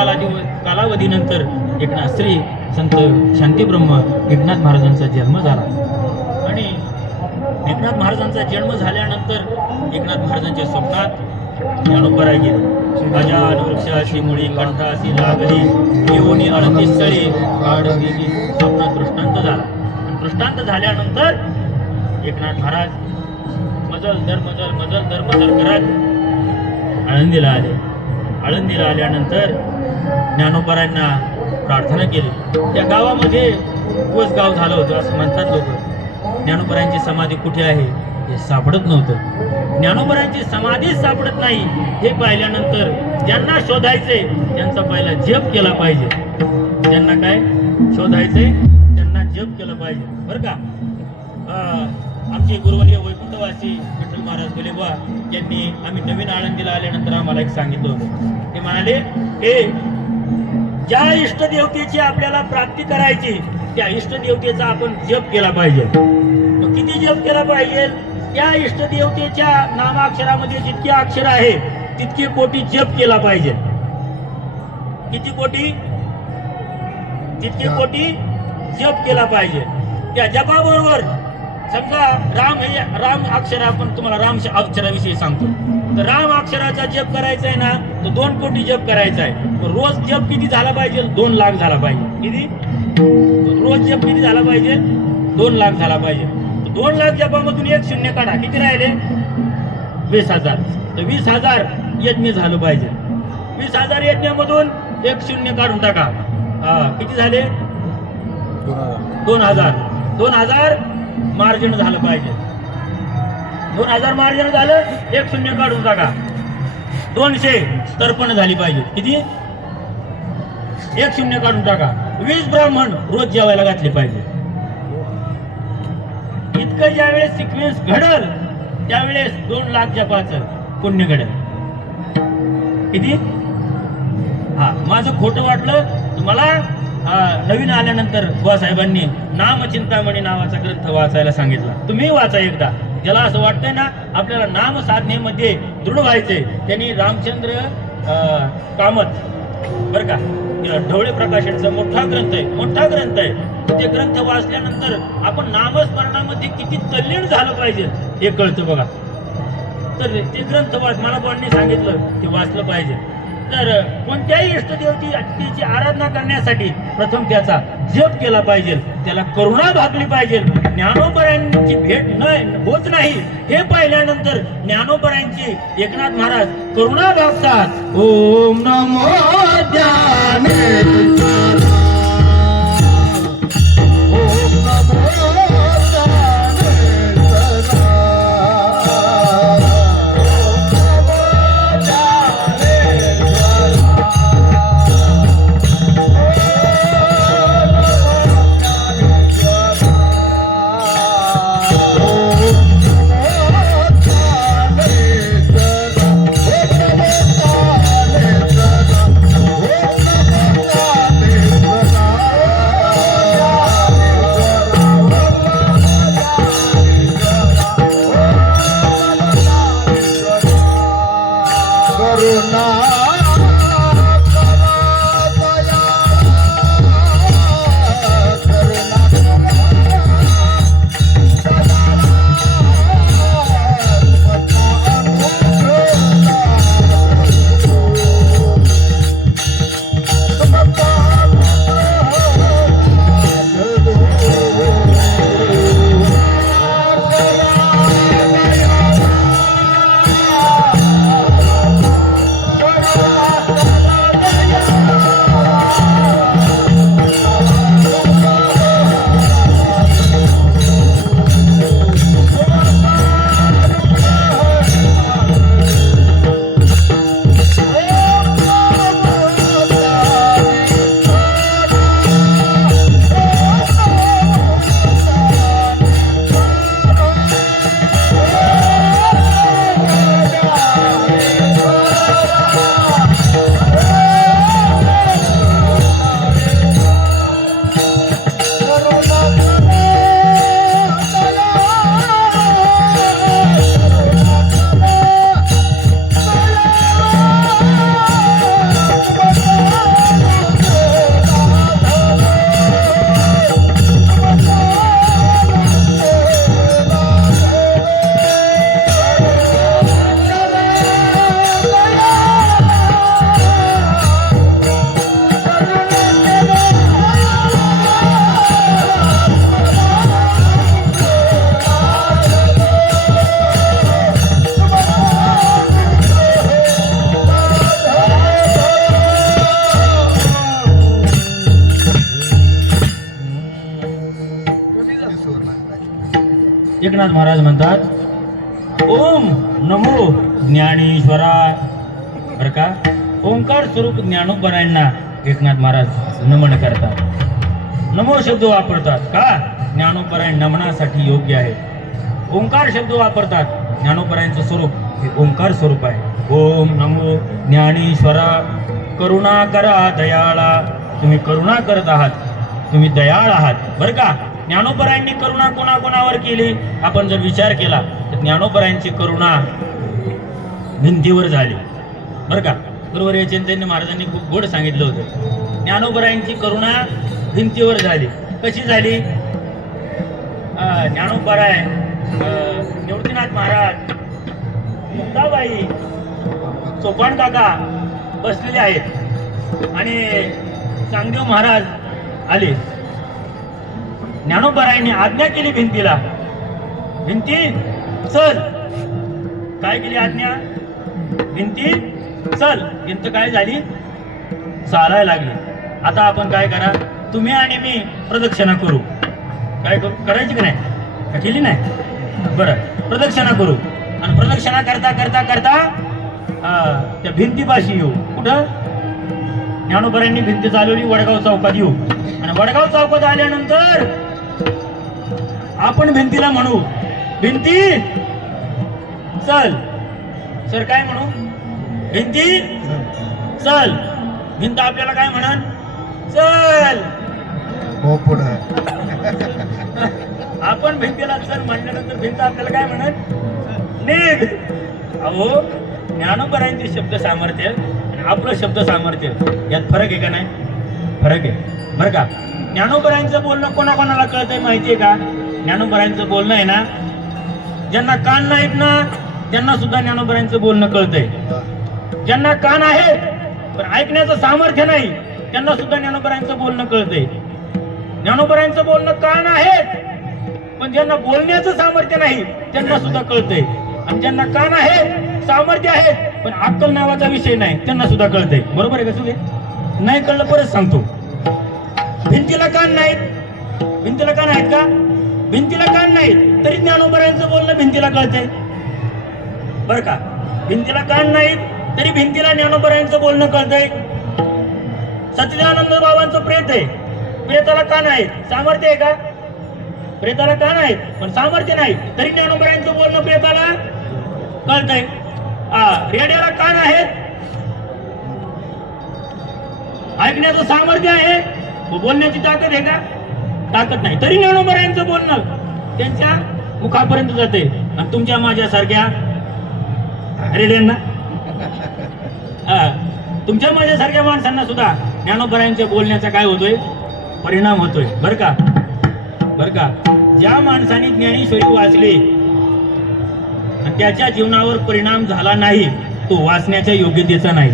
कालावधीनंतर एकनाथ श्री संत शांतीब्रह्म एकनाथ महाराजांचा जन्म झाला. आणि एकनाथ महाराजांचा जन्म झाल्यानंतर एकनाथ महाराजांच्या स्वप्नात ज्ञानोबराय गेले. गजान वृक्षाची मुळी कंठासी लागली, येऊनी अळती स्थळी काढ गेली. स्वप्नात दृष्टांत झाला. आणि दृष्टांत झाल्यानंतर एकनाथ महाराज मजल दर मजल करत आळंदीला आले. आळंदीला आल्यानंतर ज्ञानोबरायांना प्रार्थना केली. त्या गावामध्ये गाव झालं होतं असं म्हणतात लोक. ज्ञानोबरायांची समाधी कुठे आहे हे सापडत नव्हतं. ज्ञानोबरायांची समाधीच सापडत नाही हे पाहिल्यानंतर ज्यांना शोधायचे त्यांचा पहिला जप केला पाहिजे. ज्यांना काय शोधायचे त्यांना जप केलं पाहिजे. बरं का, आमचे गुरुवर्य वैकुंठवासी विठ्ठल महाराज गोलेबा यांनी आम्ही नवीन आळंदीला आल्यानंतर आम्हाला एक सांगितलं होतं. ते म्हणाले हे ज्या इष्टदेवतेची आपल्याला प्राप्ती करायची त्या इष्टदेवतेचा आपण जप केला पाहिजे. तो किती जप केला पाहिजे? त्या इष्टदेवतेच्या नामाक्षरामध्ये जितके अक्षर आहे तितके कोटी जप केला पाहिजे. किती कोटी? तितके कोटी जप केला पाहिजे. त्या जपाबरोबर समजा राम अक्षर, आपण तुम्हाला राम अक्षराविषयी सांगतो, तर राम अक्षराचा जप करायचा आहे ना, तो 2 कोटी जप करायचा आहे. तर रोज जप किती झाला पाहिजे? 2 लाख झाला पाहिजे. किती? रोज जप किती झाला पाहिजे? 2 लाख झाला पाहिजे. 2 लाख जपामधून 1 शून्य काढा, किती राहिले? 20,000. तर 20,000 यज्ञ झालं पाहिजे. 20,000 यज्ञामधून 1 शून्य काढून टाका. किती झाले? 2000 मार्जिन झालं पाहिजे. 2000 मार्जिन झालं, 1 शून्य काढून टाका. 200 तर्पण झाली पाहिजे. किती? 1 शून्य काढून टाका. 20 ब्राह्मण रोज जेवायला घातले पाहिजे. इतकं ज्यावेळेस सिक्वेन्स घडल त्यावेळेस 2 लाख जपाचं पुण्य घडेल. किती? हा, माझं खोटं वाटलं तुम्हाला. नवीन आल्यानंतर बुवा साहेबांनी नामचिंतामणी नावाचा ग्रंथ वाचायला सांगितला. तुम्ही वाचा एकदा. ज्याला असं वाटतंय ना आपल्याला नाम साधनेमध्ये दृढ व्हायचंय, त्यांनी रामचंद्र कामत बरं का, ढवळे प्रकाशनचा मोठा ग्रंथ आहे. ते ग्रंथ वाचल्यानंतर आपण नामस्मरणामध्ये किती तल्लीन झालं पाहिजे हे कळतं बघा. तर ते ग्रंथ मला कोणी सांगितलं ते वाचलं पाहिजे. तर कोणत्याही इष्टदेवतेची आराधना करण्यासाठी प्रथम त्याचा जप केला पाहिजे, त्याला करुणा भागली पाहिजे. ज्ञानोबरायांची भेट होत नाही हे पाहिल्यानंतर ज्ञानोबरायांची एकनाथ महाराज करुणा भागतात. ओम नमो ज्ञानेश्वराय. एकनाथ महाराज म्हणतात ओम नमो ज्ञानेश्वराय. बरं का, ओंकार स्वरूप ज्ञानोबरायांना एकनाथ महाराज नमन करतात. नमो शब्द वापरतात का? ज्ञानोबरायण नमनासाठी योग्य आहे. ओंकार शब्द वापरतात. ज्ञानोबरायांचं स्वरूप हे ओंकार स्वरूप आहे. ओम नमो ज्ञानेश्वरा. करुणा करा दयाळा. तुम्ही करुणा करत आहात, तुम्ही दयाळ आहात. बरं का, ज्ञानोबरायांनी करुणा कोणाकोणावर केली आपण जर विचार केला तर ज्ञानोबरायांची करुणा भिंतीवर झाली. बरं का, बरोबर. या चिंतन महाराजांनी खूप गोड सांगितलं होतं. ज्ञानोबरायांची करुणा भिंतीवर झाली. कशी झाली? ज्ञानोबराय, निवृत्तीनाथ महाराज, मुक्ताबाई, सोपान काका बसलेले आहेत आणि चांगदेव महाराज आले. ज्ञानोबरायांनी आज्ञा केली भिंतीला, भिंती चल. काय केली आज्ञा? भिंती चल. भिंत काय झाली? चालायला लागली. आता आपण काय करा, तुम्ही आणि मी प्रदक्षिणा करू. काय करू, करायची की नाही, का केली नाही? बरं, प्रदक्षिणा करू. आणि प्रदक्षिणा करता करता करता त्या भिंतीपाशी येऊ. कुठं? ज्ञानोबरांनी भिंती चालवली, वडगाव चौकात येऊ. आणि वडगाव चौकात आल्यानंतर आपण भिंतीला म्हणू, भिंती चल. सर काय म्हणू? भिंती चल. भिंत आपल्याला काय म्हणन? चल. हो पुढे आपण भिंतीला चल म्हणल्यानंतर भिंत आपल्याला काय म्हणन? निघ. अहो, ज्ञानोबरांचे शब्द सामर्थ्य आणि आपलं शब्द सामर्थ्य यात फरक आहे का नाही? फरक आहे बरं का. ज्ञानोबरांचं बोलणं कोणाकोणाला कळतंय माहितीये का? ज्ञानोबरांचं बोलणं आहे ना, ज्यांना कान नाहीत ना त्यांना सुद्धा ज्ञानोबरांचं बोलणं कळतंय. ज्यांना कान आहेत पण ऐकण्याचं सामर्थ्य नाही त्यांना सुद्धा ज्ञानोबरांचं बोलणं कळतंय. ज्ञानोबरांचं बोलणं कान आहेत पण ज्यांना बोलण्याचं सामर्थ्य नाही त्यांना सुद्धा कळतंय. आणि ज्यांना कान आहे, सामर्थ्य आहे पण अक्कल नावाचा विषय नाही त्यांना सुद्धा कळतंय. बरोबर आहे का? सुगे नाही कळलं परत सांगतो. भिंतीला कान नाहीत, भिंतीला कान आहेत का? भिंतीला कान नाहीत तरी ज्ञानोबरांचं बोलणं भिंतीला कळतंय बरं का. भिंतीला कान नाहीत तरी भिंतीला ज्ञानोबरांचं बोलणं कळतंय. सच्चिदानंद बाबांचं प्रेत आहे, प्रेताला कान आहे, सामर्थ्य आहे का? प्रेताला कान आहेत पण सामर्थ्य नाही तरी ज्ञानोबरांचं बोलणं प्रेताला कळतंय. रेड्याला कान आहेत, ऐकण्याचं सामर्थ्य आहे, बोलण्याची ताकद आहे का? ताकद नाही तरी ज्ञानोबरांचं बोलणं त्यांच्या मुखापर्यंत जाते. आणि तुमच्या माझ्यासारख्या रेड्यांना, तुमच्या माझ्यासारख्या माणसांना सुद्धा ज्ञानोबरांच्या बोलण्याचा काय होतोय? परिणाम होतोय बरं का. बरं का. ज्या माणसाने ज्ञानेश्वरी वाचली आणि त्याच्या जीवनावर परिणाम झाला नाही तो वाचण्याच्या योग्यतेचा नाही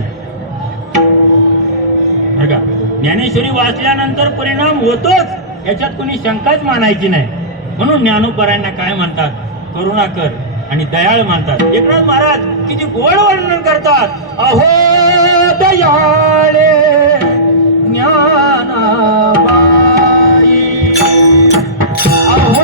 बरं का. ज्ञानेश्वरी वाचल्यानंतर परिणाम होतोच याच्यात कोणी शंकाच मानायची नाही. म्हणून ज्ञानोबरांना काय म्हणतात? करुणाकर आणि दयाळ म्हणतात. एकनाथ महाराज किती गोड वर्णन करतात. अहो दयाळे ज्ञानाबाई, अहो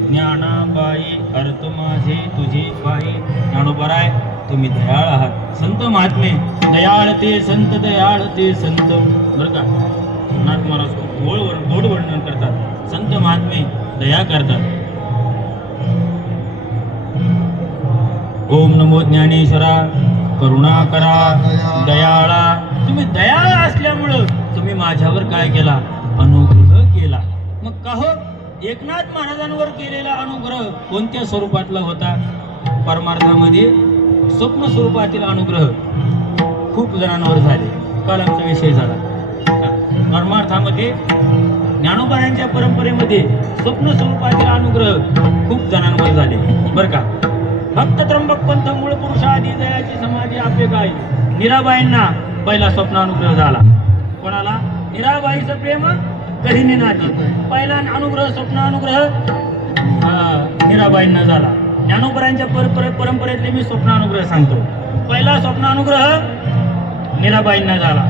ज्ञानाबाई अर्थ माझे तुझे पायी. ज्ञानोबराय तुम्ही दयाळ आहात. संत महात्मे दयाळ ते संत, दयाळ ते संत. बरं का, नाथ महाराज गोड वर्णन करतात. संत महात्मे दया करतात. ओम नमो ज्ञानेश्वरा करुणा करा दयाळा. तुम्ही दयाळ असल्यामुळं तुम्ही माझ्यावर काय केला? अनुग्रह केला. मग का हो, एकनाथ महाराजांवर केलेला अनुग्रह कोणत्या स्वरूपातला होता? परमार्थामध्ये स्वप्न स्वरूपातील अनुग्रह खूप जणांवर झाले. काल आमचा विषय झाला. परमार्थामध्ये ज्ञानोबायांच्या परंपरेमध्ये स्वप्न स्वरूपातील अनुग्रह खूप जणांवर झाले. बरं का, भक्त त्र्यंबक पंथ मूळ पुरुषादी दयाची समाधी आपले काय. मीराबाईंना पहिला स्वप्नानुग्रह झाला. कोणाला? मीराबाईचं प्रेम कधी नाही. पहिला अनुग्रह स्वप्नानुग्रह मीराबाईंना झाला. ज्ञानोबरांच्या परंपरेतले मी स्वप्नानुग्रह सांगतो. पहिला स्वप्नानुग्रह मीराबाईंना झाला.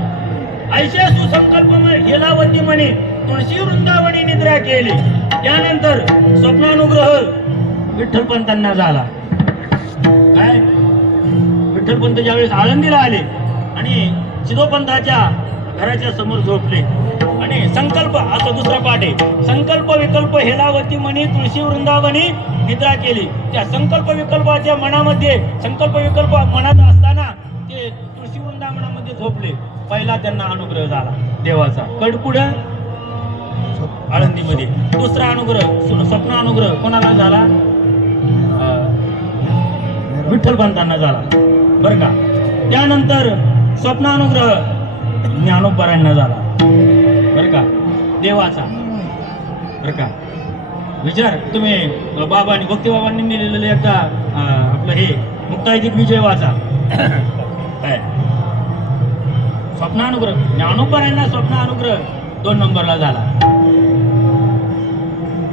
ऐशा सुसंकल्पमय हेलावती म्हणे तुळशी वृंदावनी निद्रा केली. त्यानंतर स्वप्नानुग्रह विठ्ठलपंतांना झाला. काय? विठ्ठलपंत ज्यावेळेस आळंदीला आले आणि चिदोपंताच्या घराच्या समोर झोपले आणि संकल्प, आता दुसरा पाठ आहे, संकल्प विकल्प हेलावती म्हणे तुळशी वृंदावनी निद्रा केली. त्या संकल्प विकल्पाच्या मनामध्ये, संकल्प विकल्प मनात असताना ते तुळशी वृंदावनामध्ये झोपले. पहिला त्यांना अनुग्रह झाला देवाचा. कडपुढं आळंदीमध्ये. दुसरा अनुग्रह स्वप्न अनुग्रह कोणाला झाला? विठ्ठलपंतांना झाला. बरं का, त्यानंतर स्वप्नानुग्रह ज्ञानोबरांना झाला. बरं का, देवाचा. बरं का, विचार तुम्ही बाबांनी, भक्तिबाबांनी लिहिलेलं एकदा आपलं हे मुक्ताईदिक विजय वाचा. काय स्वप्नानुग्रह ज्ञानोबरांना स्वप्नानुग्रह 2 नंबरला झाला.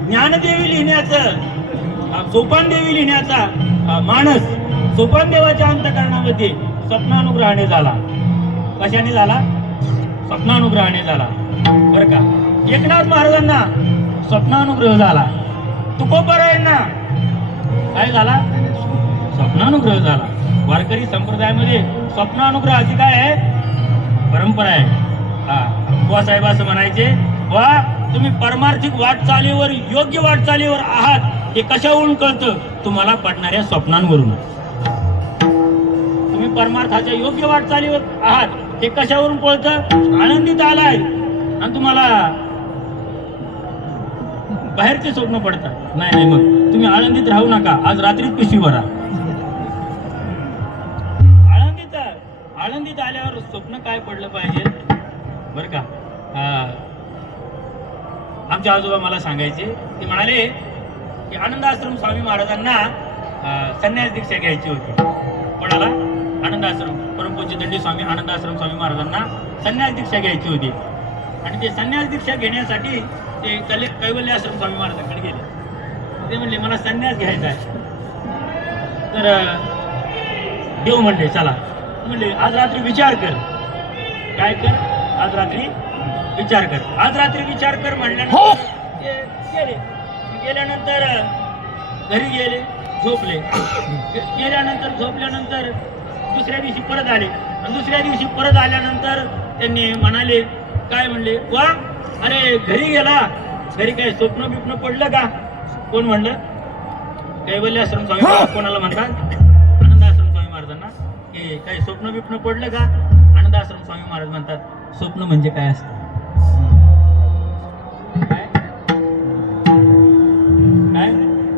ज्ञानदेवी लिहिण्याचं, सोपानदेवी लिहिण्याचा मानस सोपानदेवाच्या अंतःकरणामध्ये स्वप्नानुग्रहाने झाला. कशाने झाला? स्वप्नानुग्रहाने झाला. बरं का, एकनाथ महाराजांना स्वप्नानुग्रह झाला. तुकोबरायांना काय झाला? स्वप्नानुग्रह झाला. वारकरी संप्रदायामध्ये स्वप्नानुग्रहाची काय आहे? परंपरा आहे. बुवा साहेब असं म्हणायचे, वा तुम्ही परमार्थिक वाटचालीवर, योग्य वाटचालीवर आहात हे कशावरून कळतं? तुम्हाला पडणाऱ्या स्वप्नांवरून. तुम्ही परमार्थाच्या योग्य वाटचालीवर आहात हे कशावरून कळतं? आनंदीत आलाय आणि तुम्हाला बाहेरचे स्वप्न पडतात. नाही, मग तुम्ही आनंदीत राहू नका. आज रात्रीच पिशवी भरा. आनंदीत आल्यावर स्वप्न काय पडलं पाहिजे? बरं का, आमचे आजोबा मला सांगायचे, ते म्हणाले की आनंदाश्रम स्वामी महाराजांना संन्यास दीक्षा घ्यायची होती. कोणाला? आनंदाश्रम परमपूज्य दंडी स्वामी आनंदाश्रम स्वामी महाराजांना संन्यास दीक्षा घ्यायची होती. आणि ते संन्यास दीक्षा घेण्यासाठी ते कैवल्य आश्रम स्वामी महाराजांकडे गेले. ते म्हणले मला संन्यास घ्यायचा आहे. तर देव म्हणले चला. म्हणले आज रात्री विचार कर. काय कर? आज रात्री विचार कर. आज रात्री विचार कर म्हणल्यानंतर ते गेले. गेल्यानंतर घरी गेले, झोपले. गेल्यानंतर झोपल्यानंतर दुसऱ्या दिवशी परत आले. आणि दुसऱ्या दिवशी परत आल्यानंतर त्यांनी म्हणाले, काय म्हणले, वा अरे घरी गेला, घरी काय स्वप्न बिप्न पडलं का? कोण म्हणलं? कैवल्य आश्रम स्वामी. कोणाला म्हणतात? आनंदाश्रम स्वामी महाराजांना. की काही स्वप्न बिप्न पडलं का? आनंदाश्रम स्वामी महाराज म्हणतात, स्वप्न म्हणजे काय असतं? काय काय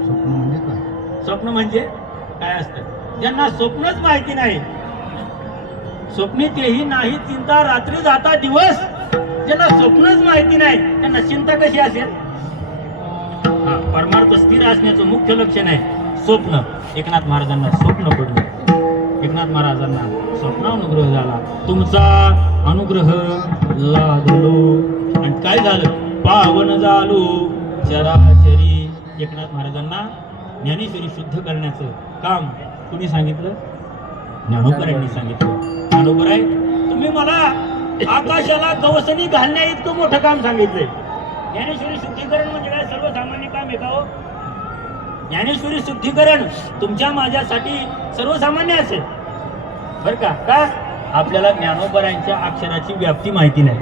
स्वप्न म्हणजे काय? स्वप्न म्हणजे काय असतं? ज्यांना स्वप्नच माहिती नाही, स्वप्ने तेही नाही चिंता रात्री जाता दिवस. ज्यांना स्वप्नच माहिती नाही त्यांना चिंता कशी असेल? परमार्थ स्थिर असण्याचं मुख्य लक्षण आहे स्वप्न. एकनाथ महाराजांना स्वप्न पडलं. एकनाथ महाराजांना स्वप्नानुग्रह झाला. तुमचा अनुग्रह लादलो आणि काय झालं? पावन झालो चराचरी. एकनाथ महाराजांना ज्ञानेश्वरी शुद्ध करण्याचं काम कुणी सांगितलं? ज्ञानोबरायांनी सांगितलं. ज्ञानोबराय तुम्ही मला आकाशाला गवसणी घालण्या इतकं मोठं काम सांगितलंय. ज्ञानेश्वरी शुद्धीकरण म्हणजे काय सर्वसामान्य काम आहे का हो? ज्ञानेश्वरी शुद्धीकरण तुमच्या माझ्यासाठी सर्वसामान्य असेल बरं का आपल्याला ज्ञानोबरायांच्या अक्षराची व्याप्ती माहिती नाही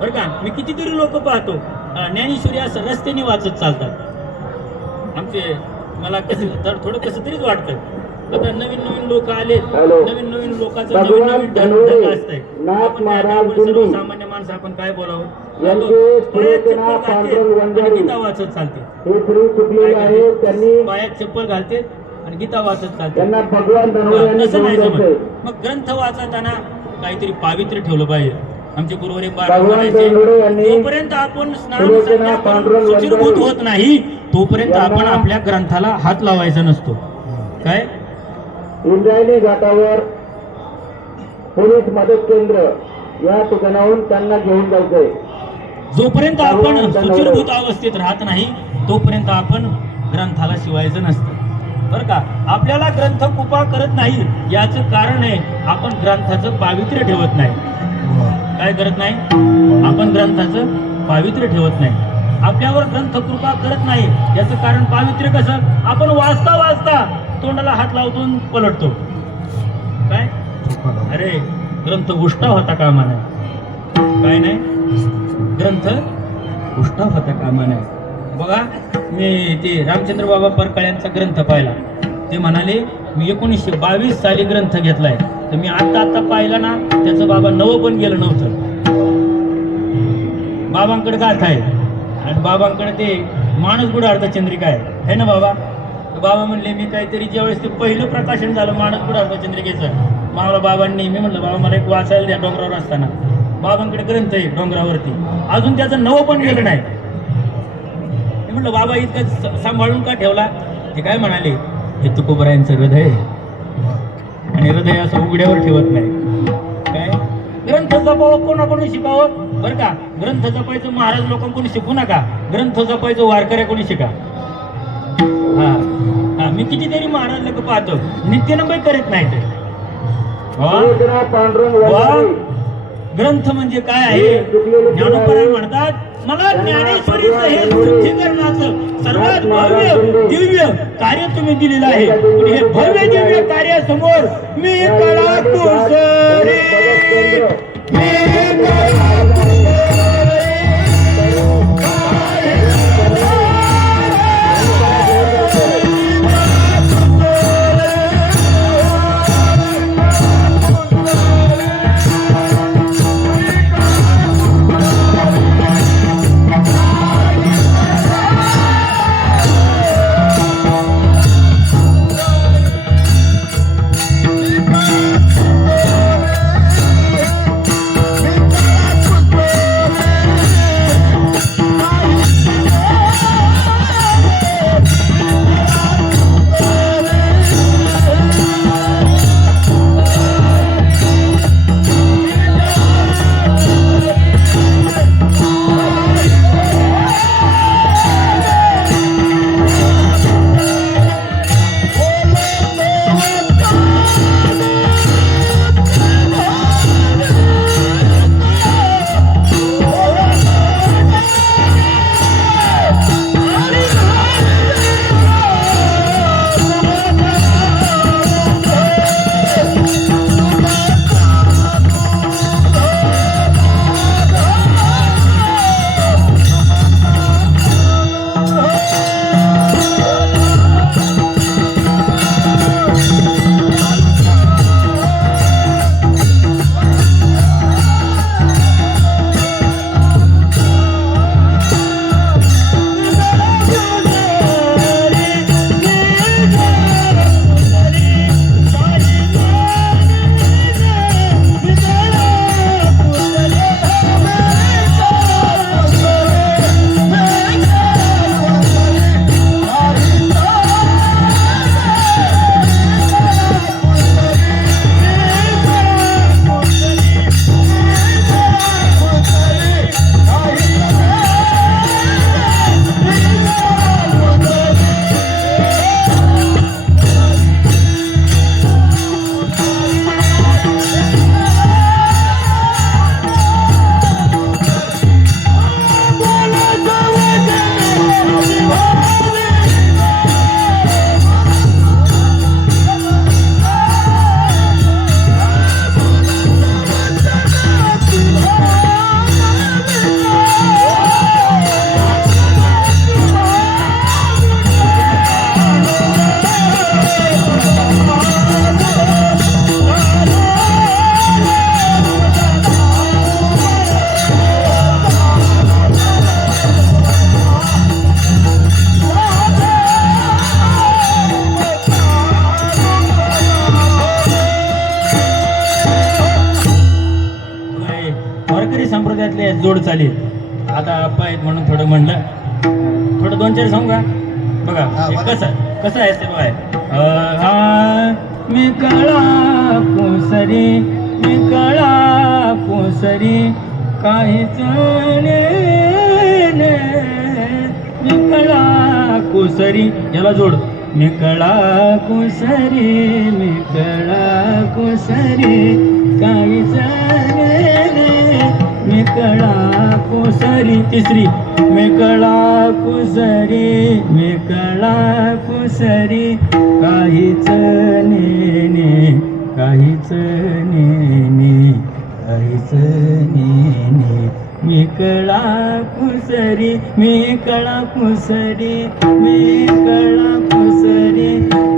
बरं का. मी कितीतरी लोक पाहतो ज्ञानेश्वरी असं रस्त्याने वाचत चालतात. आमचे मला कसं तर थोडं कसं तरीच वाटतं. आता नवीन लोक आले, नवीन लोकांचं नवीन धर्म असतंय. आपण सर्वसामान्य माणसं आपण काय बोलावं, गीता वाचत चालते, पायात चप्पल घालते आणि गीता वाचत चालते. तसं नाही जमत. मग ग्रंथ वाचताना काहीतरी पावित्र्य ठेवलं पाहिजे. आमचे गुरुवारी जोपर्यंत आपण सुचिरभूत होत नाही तोपर्यंत आपण आपल्या ग्रंथाला हात लावायचा नसतो. काय इंद्रायणी घाटावर पोलीस मदत केंद्र या ठिकाणाहून त्यांना घेऊन जायचंय. जोपर्यंत आपण सुचिरभूत अवस्थेत राहत नाही तोपर्यंत आपण ग्रंथाला शिवायचं नसतं बरं का. आपल्याला ग्रंथ कृपा करत नाही याचं कारण आहे आपण ग्रंथाचं पावित्र्य ठेवत नाही. काय करत नाही आपण ग्रंथाचं पावित्र्य ठेवत नाही. आपल्यावर ग्रंथ कृपा करत नाही याचं कारण पावित्र्य कसं, आपण वाचता तोंडाला हात लावतो पलटतो. काय अरे ग्रंथ उष्टा होता कामा नाही. काय नाही ग्रंथ उष्टा होता कामा नाही. बघा मी ते रामचंद्र बाबा परकाळ्यांचा ग्रंथ पाहिला. ते म्हणाले मी 1922 साली ग्रंथ घेतलाय. तर मी आता पाहिला ना त्याचं बाबा नवं पण गेलं नव्हतं. बाबांकडे गाथा आहे आणि बाबांकडे ते माणूस गुढार्थ चंद्रिका आहे ना बाबा. बाबा म्हणले मी काहीतरी ज्यावेळेस ते पहिलं प्रकाशन झालं माणूस गुढार्थ चंद्रिकेचं मला बाबांनी मी म्हटलं बाबा मला एक वाचायला द्या डोंगरावर असताना. बाबांकडे ग्रंथ आहे डोंगरावरती अजून त्याचं नवं पण गेलं नाही. मी म्हटलं बाबा इतकं सांभाळून का ठेवला. ते काय म्हणाले हे तुकोबरायांचं हृदय आणि हृदय असं उघड्यावर ठेवत नाही. काय ग्रंथ जपावं कोणाकडून शिकावं बरं का. ग्रंथ जपायचं महाराज लोकांकडून शिकू नका. ग्रंथ जपायचं वारकऱ्याकडून शिका. हा मी कितीतरी महाराज लोक पाहतो नित्यनंबर करत नाही ते. ग्रंथ म्हणजे काय आहे. ज्ञानोबराय म्हणतात मला ज्ञानेश्वरीचं हे शुद्धीकरणाचं सर्वात भव्य दिव्य कार्य तुम्ही दिलेलं आहे. हे भव्य दिव्य कार्यासमोर मी कळा कुसरी चालेल. आता आप्पा आहेत म्हणून थोडं म्हणलं, थोडं 2-4 सांगू का? बघा हे कसं आहे ते बघा. मी कळा कोसरी, मी कळा कोसरी काहीच नेणे, मी कळा कोसरी, याला जोड. मी कळा कोसरी, मी कळा कोसरी काहीच नेणे, मी कळा कोसरी. तिसरी, मी कळा कोसरी, मी कळा कोसरी काहीच नेणे, काहीच नेणे, काहीच नेणे. मी कळा कुसरी, मी कळा कुसरी, मी कळा कुसरी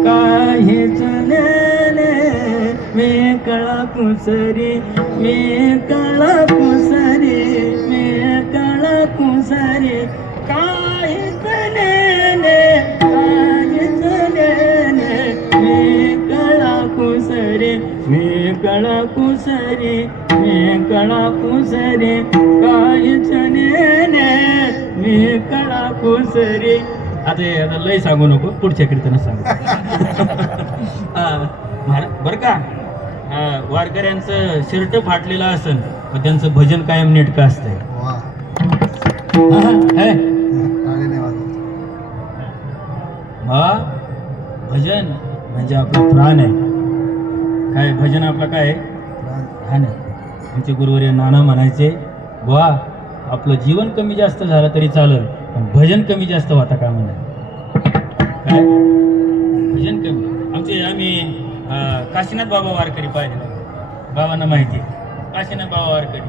काहीच नेणे, मी कळा कुसरी, मी कळा कुसरी, मी कळा कुसरी काहीच नेणे, काहीच नेणे. मी कळा कुसरी, मी कळा कुसरी, मी कळा कुसरी काहीच नेणे, मी कळा कुसरी. आता लय सांगू नको, पुढच्या कीर्तनात सांगू. बरं का, वारकऱ्यांचं शर्ट फाटलेलं असन पण त्यांचं भजन कायम नेटकं असतंय. वा. टाळी नाही वाजवत. भजन म्हणजे आपला प्राण आहे. काय भजन आपला काय आहे? प्राण आहे. आमचे गुरुवर्य नाना म्हणायचे, वा आपलं जीवन कमी जास्त झालं तरी चालेल पण भजन कमी जास्त होता का म्हणा. काय भजन कमी. आम्ही काशीनाथ बाबा वारकरी पाहिले, बाबांना माहिती आहे काशीनाथ बाबा वारकरी.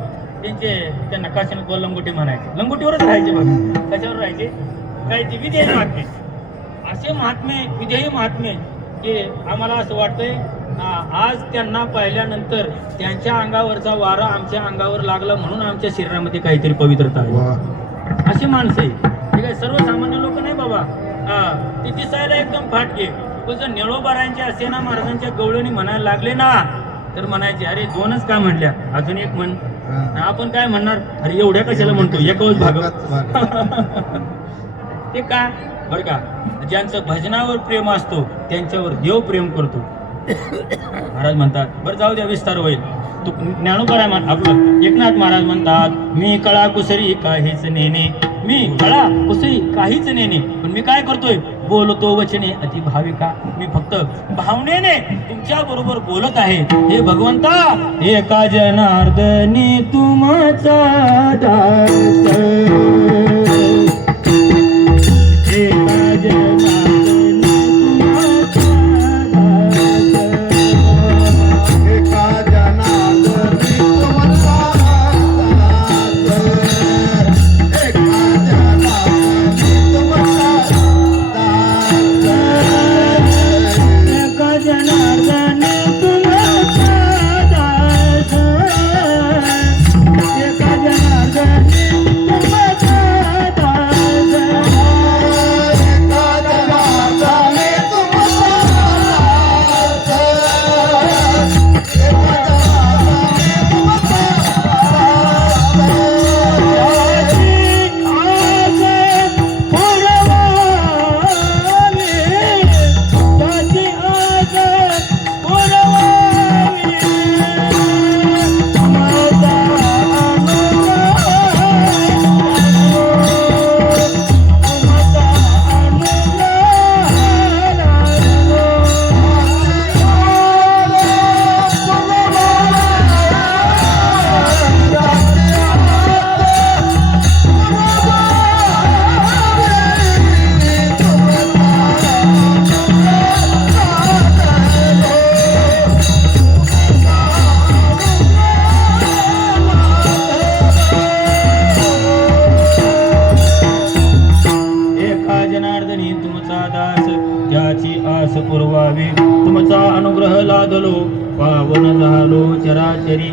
त्यांना काशीनाथ बाबा लंगोटी म्हणायचे. लंगोटीवरच राहायचे बघा. कशावर राहायचे? काय ते विधेय महात्मे, असे महात्मे, विधेयी महात्मे की आम्हाला असं वाटतंय आज त्यांना पाहिल्यानंतर त्यांच्या अंगावरचा वारा आमच्या अंगावर लागला म्हणून आमच्या शरीरामध्ये काहीतरी पवित्रता आहे. अशी माणसं आहे. ठीक आहे, सर्वसामान्य लोक नाही बाबा. ते दिसायला एकदम फाटके, पण जर निळोबारायांच्या सेना महाराजांच्या गवळणी म्हणायला लागले ना तर म्हणायचे अरे 2च का म्हणल्या, अजून एक म्हण. आपण काय म्हणणार, अरे एवढ्या कशाला म्हणतो, एकच भागवत. ते का बरं का, ज्यांचं भजनावर प्रेम असतो त्यांच्यावर देव प्रेम करतो. महाराज म्हणतात, बरं जाऊ द्या विस्तार होईल. तू ज्ञानोबा आहे आपलं एकनाथ महाराज म्हणतात, मी कळा कुसरी काहीच नेणे, मी कळा कुसरी काहीच नेणे, पण मी काय करतोय, बोलतो वचने अति भाविका. मी फक्त भावनेने तुमच्या बरोबर बोलत आहे. हे भगवंता, एका जनार्दनी तुमचा दास, एका जनार्दनी तुमचा दास, एका जनार्दनी तुमचा दास, एका जनार्दनी तुमचा दास, एका जनार्दनी तुमचा दास, एका जनार्दनी तुमचा दास, एका जनार्दनी तुमचा दास, एका जनार्दनी तुमचा त्याची आज पुरवावी, त्याची आज पुरवावी, माझा एका जनार्दनी तुमचा दास, त्याची आस पुरवावी, तुमचा अनुग्रह लादलो, पावन झालो चराचरी.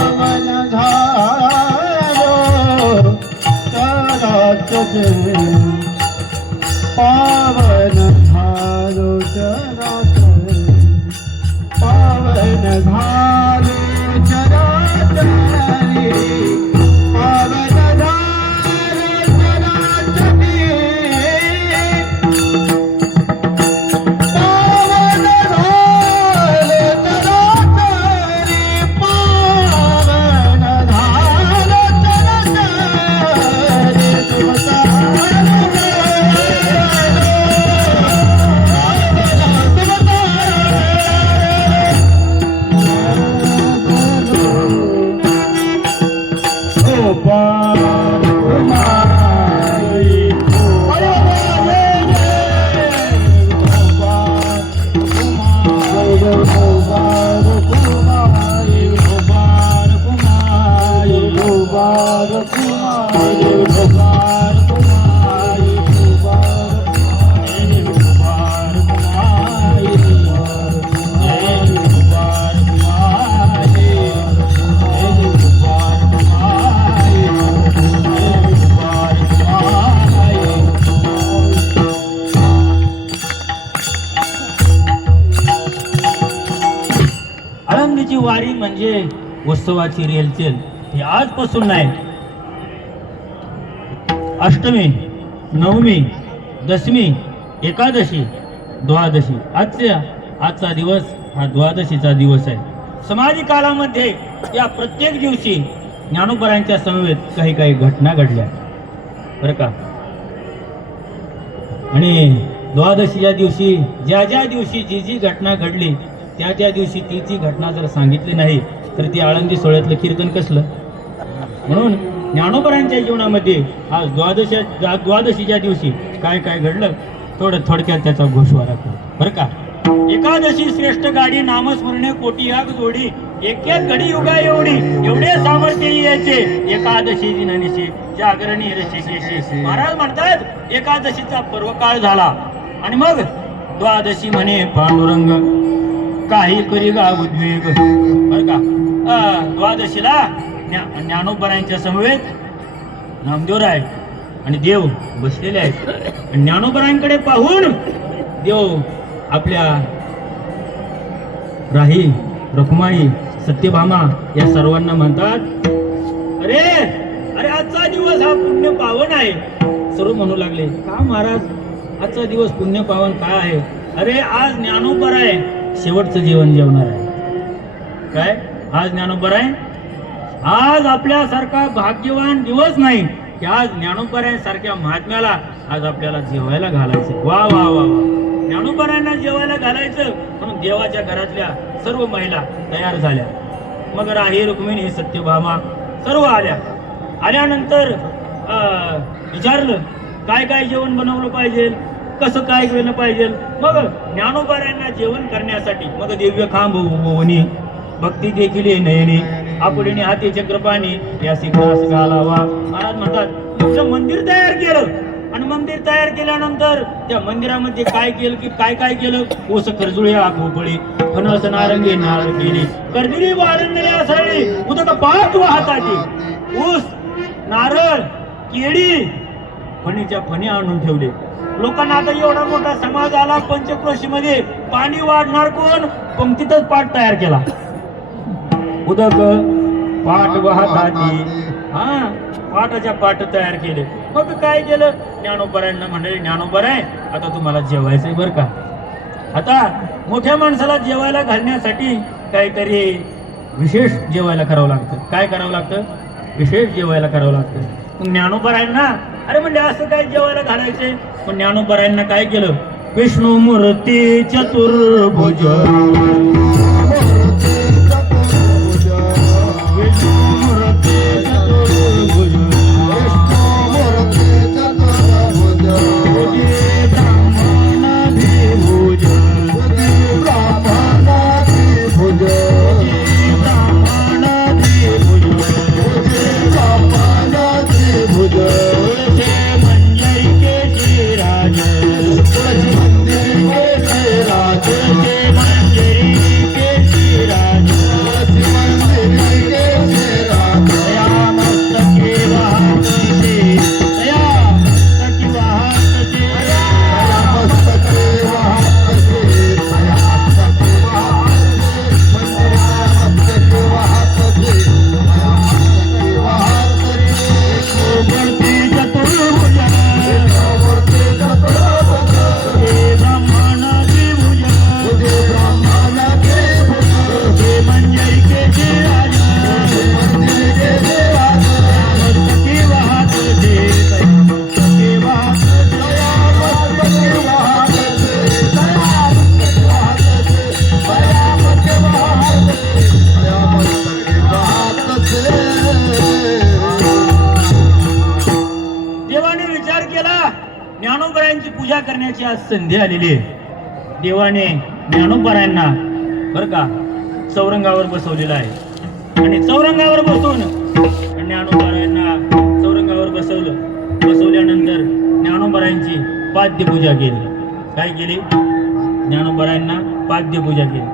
पावन झालो चराचर, पावन झालो चराचरी, पावन झालो चराचरी, पावन झालो चराचरी, पावन झालो चराचरी, तुमचा जे उत्सवाची रेलचेल ही आजपासून नाही, अष्टमी, नवमी, दशमी, एकादशी, द्वादशी, आजचा दिवस हा द्वादशीचा दिवस आहे. समाधी कालामध्ये या प्रत्येक दिवशी ज्ञानोबरांच्या समवेत काही काही घटना घडल्या बरं का. आणि द्वादशीच्या दिवशी ज्या दिवशी जी घटना घडली त्या दिवशी ती घटना जर सांगितली नाही तर ती आळंदी सोहळ्यातलं कीर्तन कसलं. म्हणून ज्ञानोबरांच्या जीवनामध्ये आज द्वादशीच्या दिवशी काय काय घडलं थोडक्यात त्याचा गोषवारा करू बरं का. एकादशी श्रेष्ठ गाडी नामस्मरणे कोटी याग जोडी, एक घडी युगा एवढे सामर्थ्य याचे एकादशी दिननिशी जागरणी ऋषिकेशी. महाराज म्हणतात एकादशीचा पर्वकाळ झाला आणि मग द्वादशी म्हणे पांडुरंग काही करी गा उद्वेग बरं का. द्वादशीला ज्ञानोबरांच्या समवेत नामदेवराय आणि देव बसलेले आहेत. ज्ञानोबरांकडे पाहून देव आपल्या राही, रखुमाई, सत्यभामा या सर्वांना म्हणतात, अरे अरे आजचा दिवस हा पुण्य पावन आहे. सर्व म्हणू लागले, का महाराज आजचा दिवस पुण्य पावन काय आहे. अरे आज ज्ञानोबराय शेवटचं जीवन जेवणार आहे. काय आज ज्ञानोबराय, आज आपल्यासारखा भाग्यवान दिवस नाही की आज ज्ञानोबरायांसारख्या महात्म्याला आज आपल्याला जेवायला घालायचं. वा वा वा वा. ज्ञानोबरायांना जेवायला घालायचं म्हणून देवाच्या घरातल्या सर्व महिला तयार झाल्या. मग राही, रुक्मिणी, सत्यभामा सर्व आल्यानंतर विचारलं काय काय जेवण बनवलं पाहिजे, कसं काय केलं पाहिजे. मग ज्ञानोबरायांना जेवण करण्यासाठी मग दिव्य खांब ओवणी, भक्ती देखील नयनी, आपुडीने हाती चक्रपाणी या सिंहास घालावा. महाराज म्हणतात तुमचं मंदिर तयार केलं आणि मंदिर तयार केल्यानंतर त्या मंदिरामध्ये काय केलं की काय केलं. ऊस खरजुळे भोपळी फणस नारंगी नारळ केली, कर्दिली वारंगली असळी उदक पाच वाहताची. ऊस, नारळ, केळी, फणीच्या फणी आणून ठेवले. लोकांना आता एवढा मोठा समाज आला पंचक्रोशीमध्ये, पाणी वाढणार कोण, पंक्तीतच पाठ तयार केला. उदक पाठ वाहताची, पाठाच्या पाठ तयार केले. मग काय केलं, ज्ञानोबरायांना म्हणाले ज्ञानोबराय आता तुम्हाला जेवायचंय बरं का. आता मोठ्या माणसाला जेवायला घालण्यासाठी काहीतरी विशेष जेवायला करावं लागतं. काय करावं लागतं, विशेष जेवायला करावं लागतं. मग ज्ञानोबरायांना अरे म्हणजे असं काय जेवायला घालायचंय. पण ज्ञानोबरायांना काय केलं, विष्णू मूर्ती चतुर्भुज, ज्ञानोबरायांची पूजा करण्याची आज संधी आलेली आहे. देवाने ज्ञानोबरायांना बरं का चौरंगावर बसवलेलं आहे आणि चौरंगावर बसून ज्ञानोबरायांना चौरंगावर बसवल्यानंतर ज्ञानोबरायांची पाद्यपूजा केली. काय केली, ज्ञानोबरायांना पाद्यपूजा केली.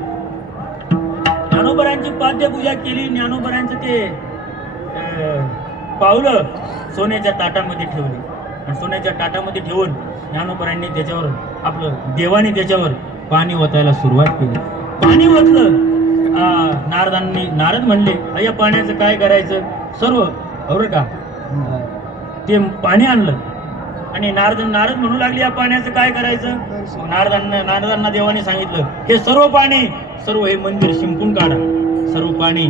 ज्ञानोबरायांची पाद्यपूजा केली. ज्ञानोबरायांचं ते पावलं सोन्याच्या ताटामध्ये ठेवली आणि सोन्याच्या ताटामध्ये ठेवून ज्ञानोबरायांनी त्याच्यावर देवाने त्याच्यावर पाणी ओतायला सुरुवात केली. पाणी ओतलं नारद म्हणले या पाण्याचं काय करायचं सर्व बरोबर का ते पाणी आणलं आणि नारद म्हणू लागले या पाण्याचं काय करायचं नारदांना देवाने सांगितलं हे सर्व हे मंदिर शिंपून काढा सर्व पाणी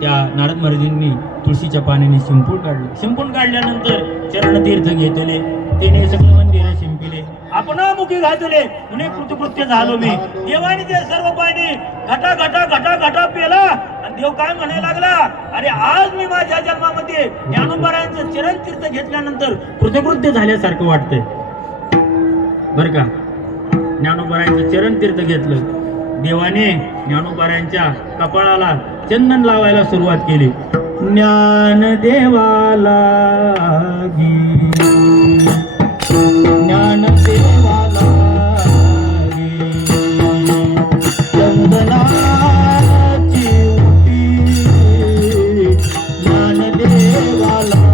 त्या नारद महाराजांनी तुळशीच्या पाण्याने शिंपून काढल्यानंतर चरणतीर्थ घेतले त्याने सगळं मंदिर शिंपिले आपणामुखी घातले म्हणे कृतकृत्य झालो मी देवाने ते सर्व पाणी घटा पेला आणि देव काय म्हणायला लागला अरे आज मी माझ्या जन्मामध्ये ज्ञानोबारायांचं चरणतीर्थ घेतल्यानंतर कृतकृत्य झाल्यासारखं वाटतंय बर का. ज्ञानोबारायांचं चरणतीर्थ घेतलं देवाने ज्ञानोबारायांच्या कपाळाला चंदन लावायला सुरुवात केली. ज्ञान देवाला ज्ञान देवाला चंदनाची उटी ज्ञान देवाला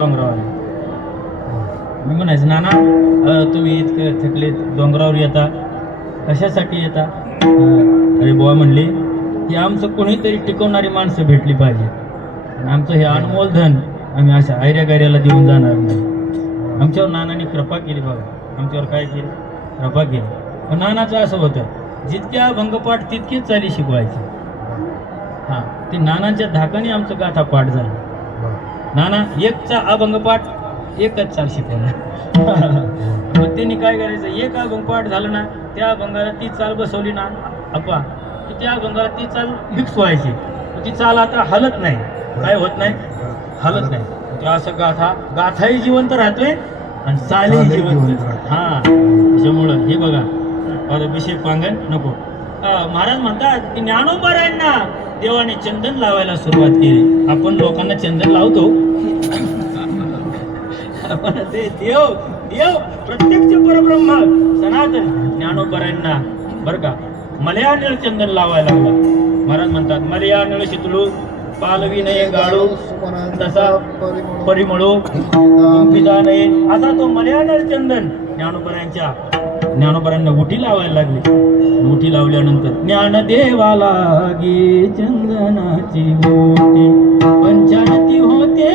डोंगरावर मी म्हणायचं नाना तुम्ही इतकं थकले डोंगरावर येता कशासाठी येता अरे बुवा म्हणले की आमचं कोणीतरी टिकवणारी माणसं भेटली पाहिजे आणि आमचं हे अनमोल धन आम्ही अशा आयऱ्या देऊन जाणार नाही. आमच्यावर नानाने कृपा केली बघा आमच्यावर काय केली कृपा केली. पण नानाचं असं होतं जितक्या अभंगपाठ तितकीच चाली शिकवायची. हां ते नानांच्या धाकाने आमचं गाथा पाठ झालं. नाना एकचा अभंगपाठ एकच चाल शिकवला. मग त्यांनी काय करायचं एक अभंगपाठ झालं ना त्या अभंगाला ती चाल बसवली ना आपा की त्या अभंगाला ती चाल फिक्स व्हायची. ती चाल आता हलत नाही काय होत नाही हलत नाही. तर असं गाथाही जिवंत राहतोय आणि चालही जिवंत. हां त्याच्यामुळं हे बघा अभिषेक पांगण नको. महाराज म्हणतात की ज्ञानोबारायांना देवाने चंदन लावायला सुरुवात केली. आपण लोकांना चंदन लावतो ते देव प्रत्यक्ष परब्रह्म सनातन ज्ञानोबारायांना बर का मलयानिळ चंदन लावायला लागला. महाराज म्हणतात मलयानिळ शितळू पालवी नये गाळू तसा परिमळू पिता नये असा तो मलयानिळ चंदन ज्ञानोबारायांना उठी लावायला लागली. उठी लावल्यानंतर ज्ञानदेवाला गे चंदनाची ओटी पंचारती होते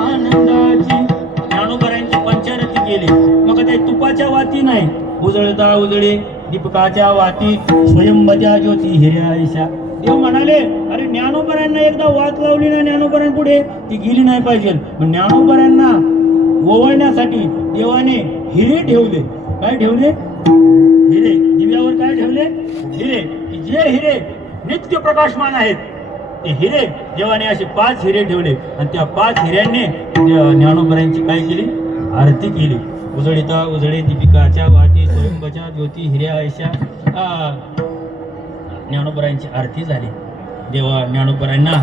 आनंदाची. ज्ञानोबारायांची पंचारती केली. मग ते तुपाच्या वाती नाही उजळता उजळे दीपकाच्या वाती स्वयंमध्या ज्योती हिऱ्या आयशा. देव म्हणाले अरे ज्ञानोबारायांना एकदा वात लावली ना ज्ञानोबारांपुढे ती गेली नाही पाहिजे. पण ज्ञानोबारायांना ओवळण्यासाठी देवाने हिरे ठेवले. काय ठेवले हिरे. दिव्यावर काय ठेवले हिरे. जे हिरे नित्य प्रकाशमान आहेत ते हिरे देवाने असे 5 हिरे ठेवले आणि त्या 5 हिऱ्यांनी ज्ञानोबारायांची काय केली आरती केली. उजळीता उजळे दीपिकाच्या वाटी स्वयंभच्या ज्योती हिऱ्या आयशा. ज्ञानोबारायांची आरती झाली. देवा ज्ञानोबारायांना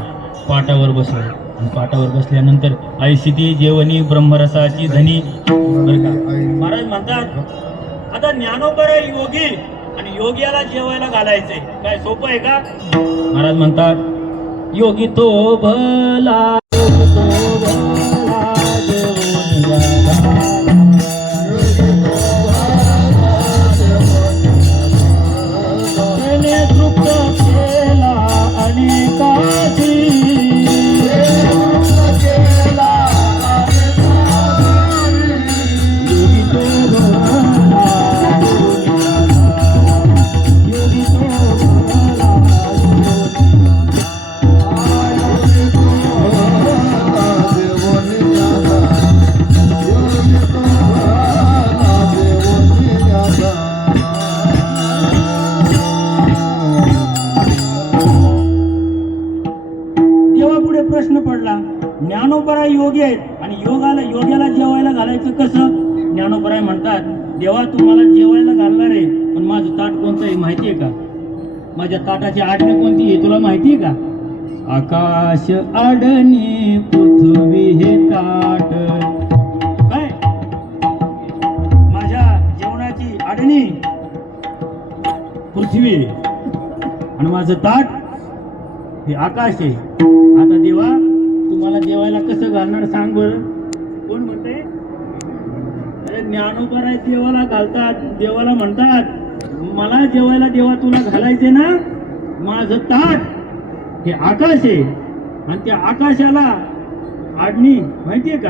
पाटावर बसवलं आणि पाटावर बसल्यानंतर ऐशी ती जेवणी ब्रह्मरसाची धनी. बरं का महाराज म्हणतात आता ज्ञानोबा योगी आणि योग्याला जेवायला घालायचंय काय सोपं आहे का. महाराज म्हणतात योगी तो भला पुढे प्रश्न पडला, ज्ञानोबराय योगी आहेत आणि योग्याला जेवायला घालायचं कसं? ज्ञानोबराय म्हणतात, देवा तुम्हाला जेवायला घालणार आहे, पण माझं ताट कोणतं आहे माहिती आहे का? माझ्या ताटाची आडणी कोणती आहे तुला माहिती आहे का? आकाश आडणी पृथ्वी हे ताट. काय? माझ्या जेवणाची आडणी पृथ्वी आणि माझं ताट हे आकाश आहे. आता देवा तुम्हाला जेवायला कसं घालणार सांग बरं. कोण म्हणते? अरे ज्ञानोबराय देवाला घालतात, देवाला म्हणतात मला जेवायला देवा तुला घालायचे ना, माझं ताट हे आकाश आहे आणि त्या आकाशाला आडणी माहितीये का?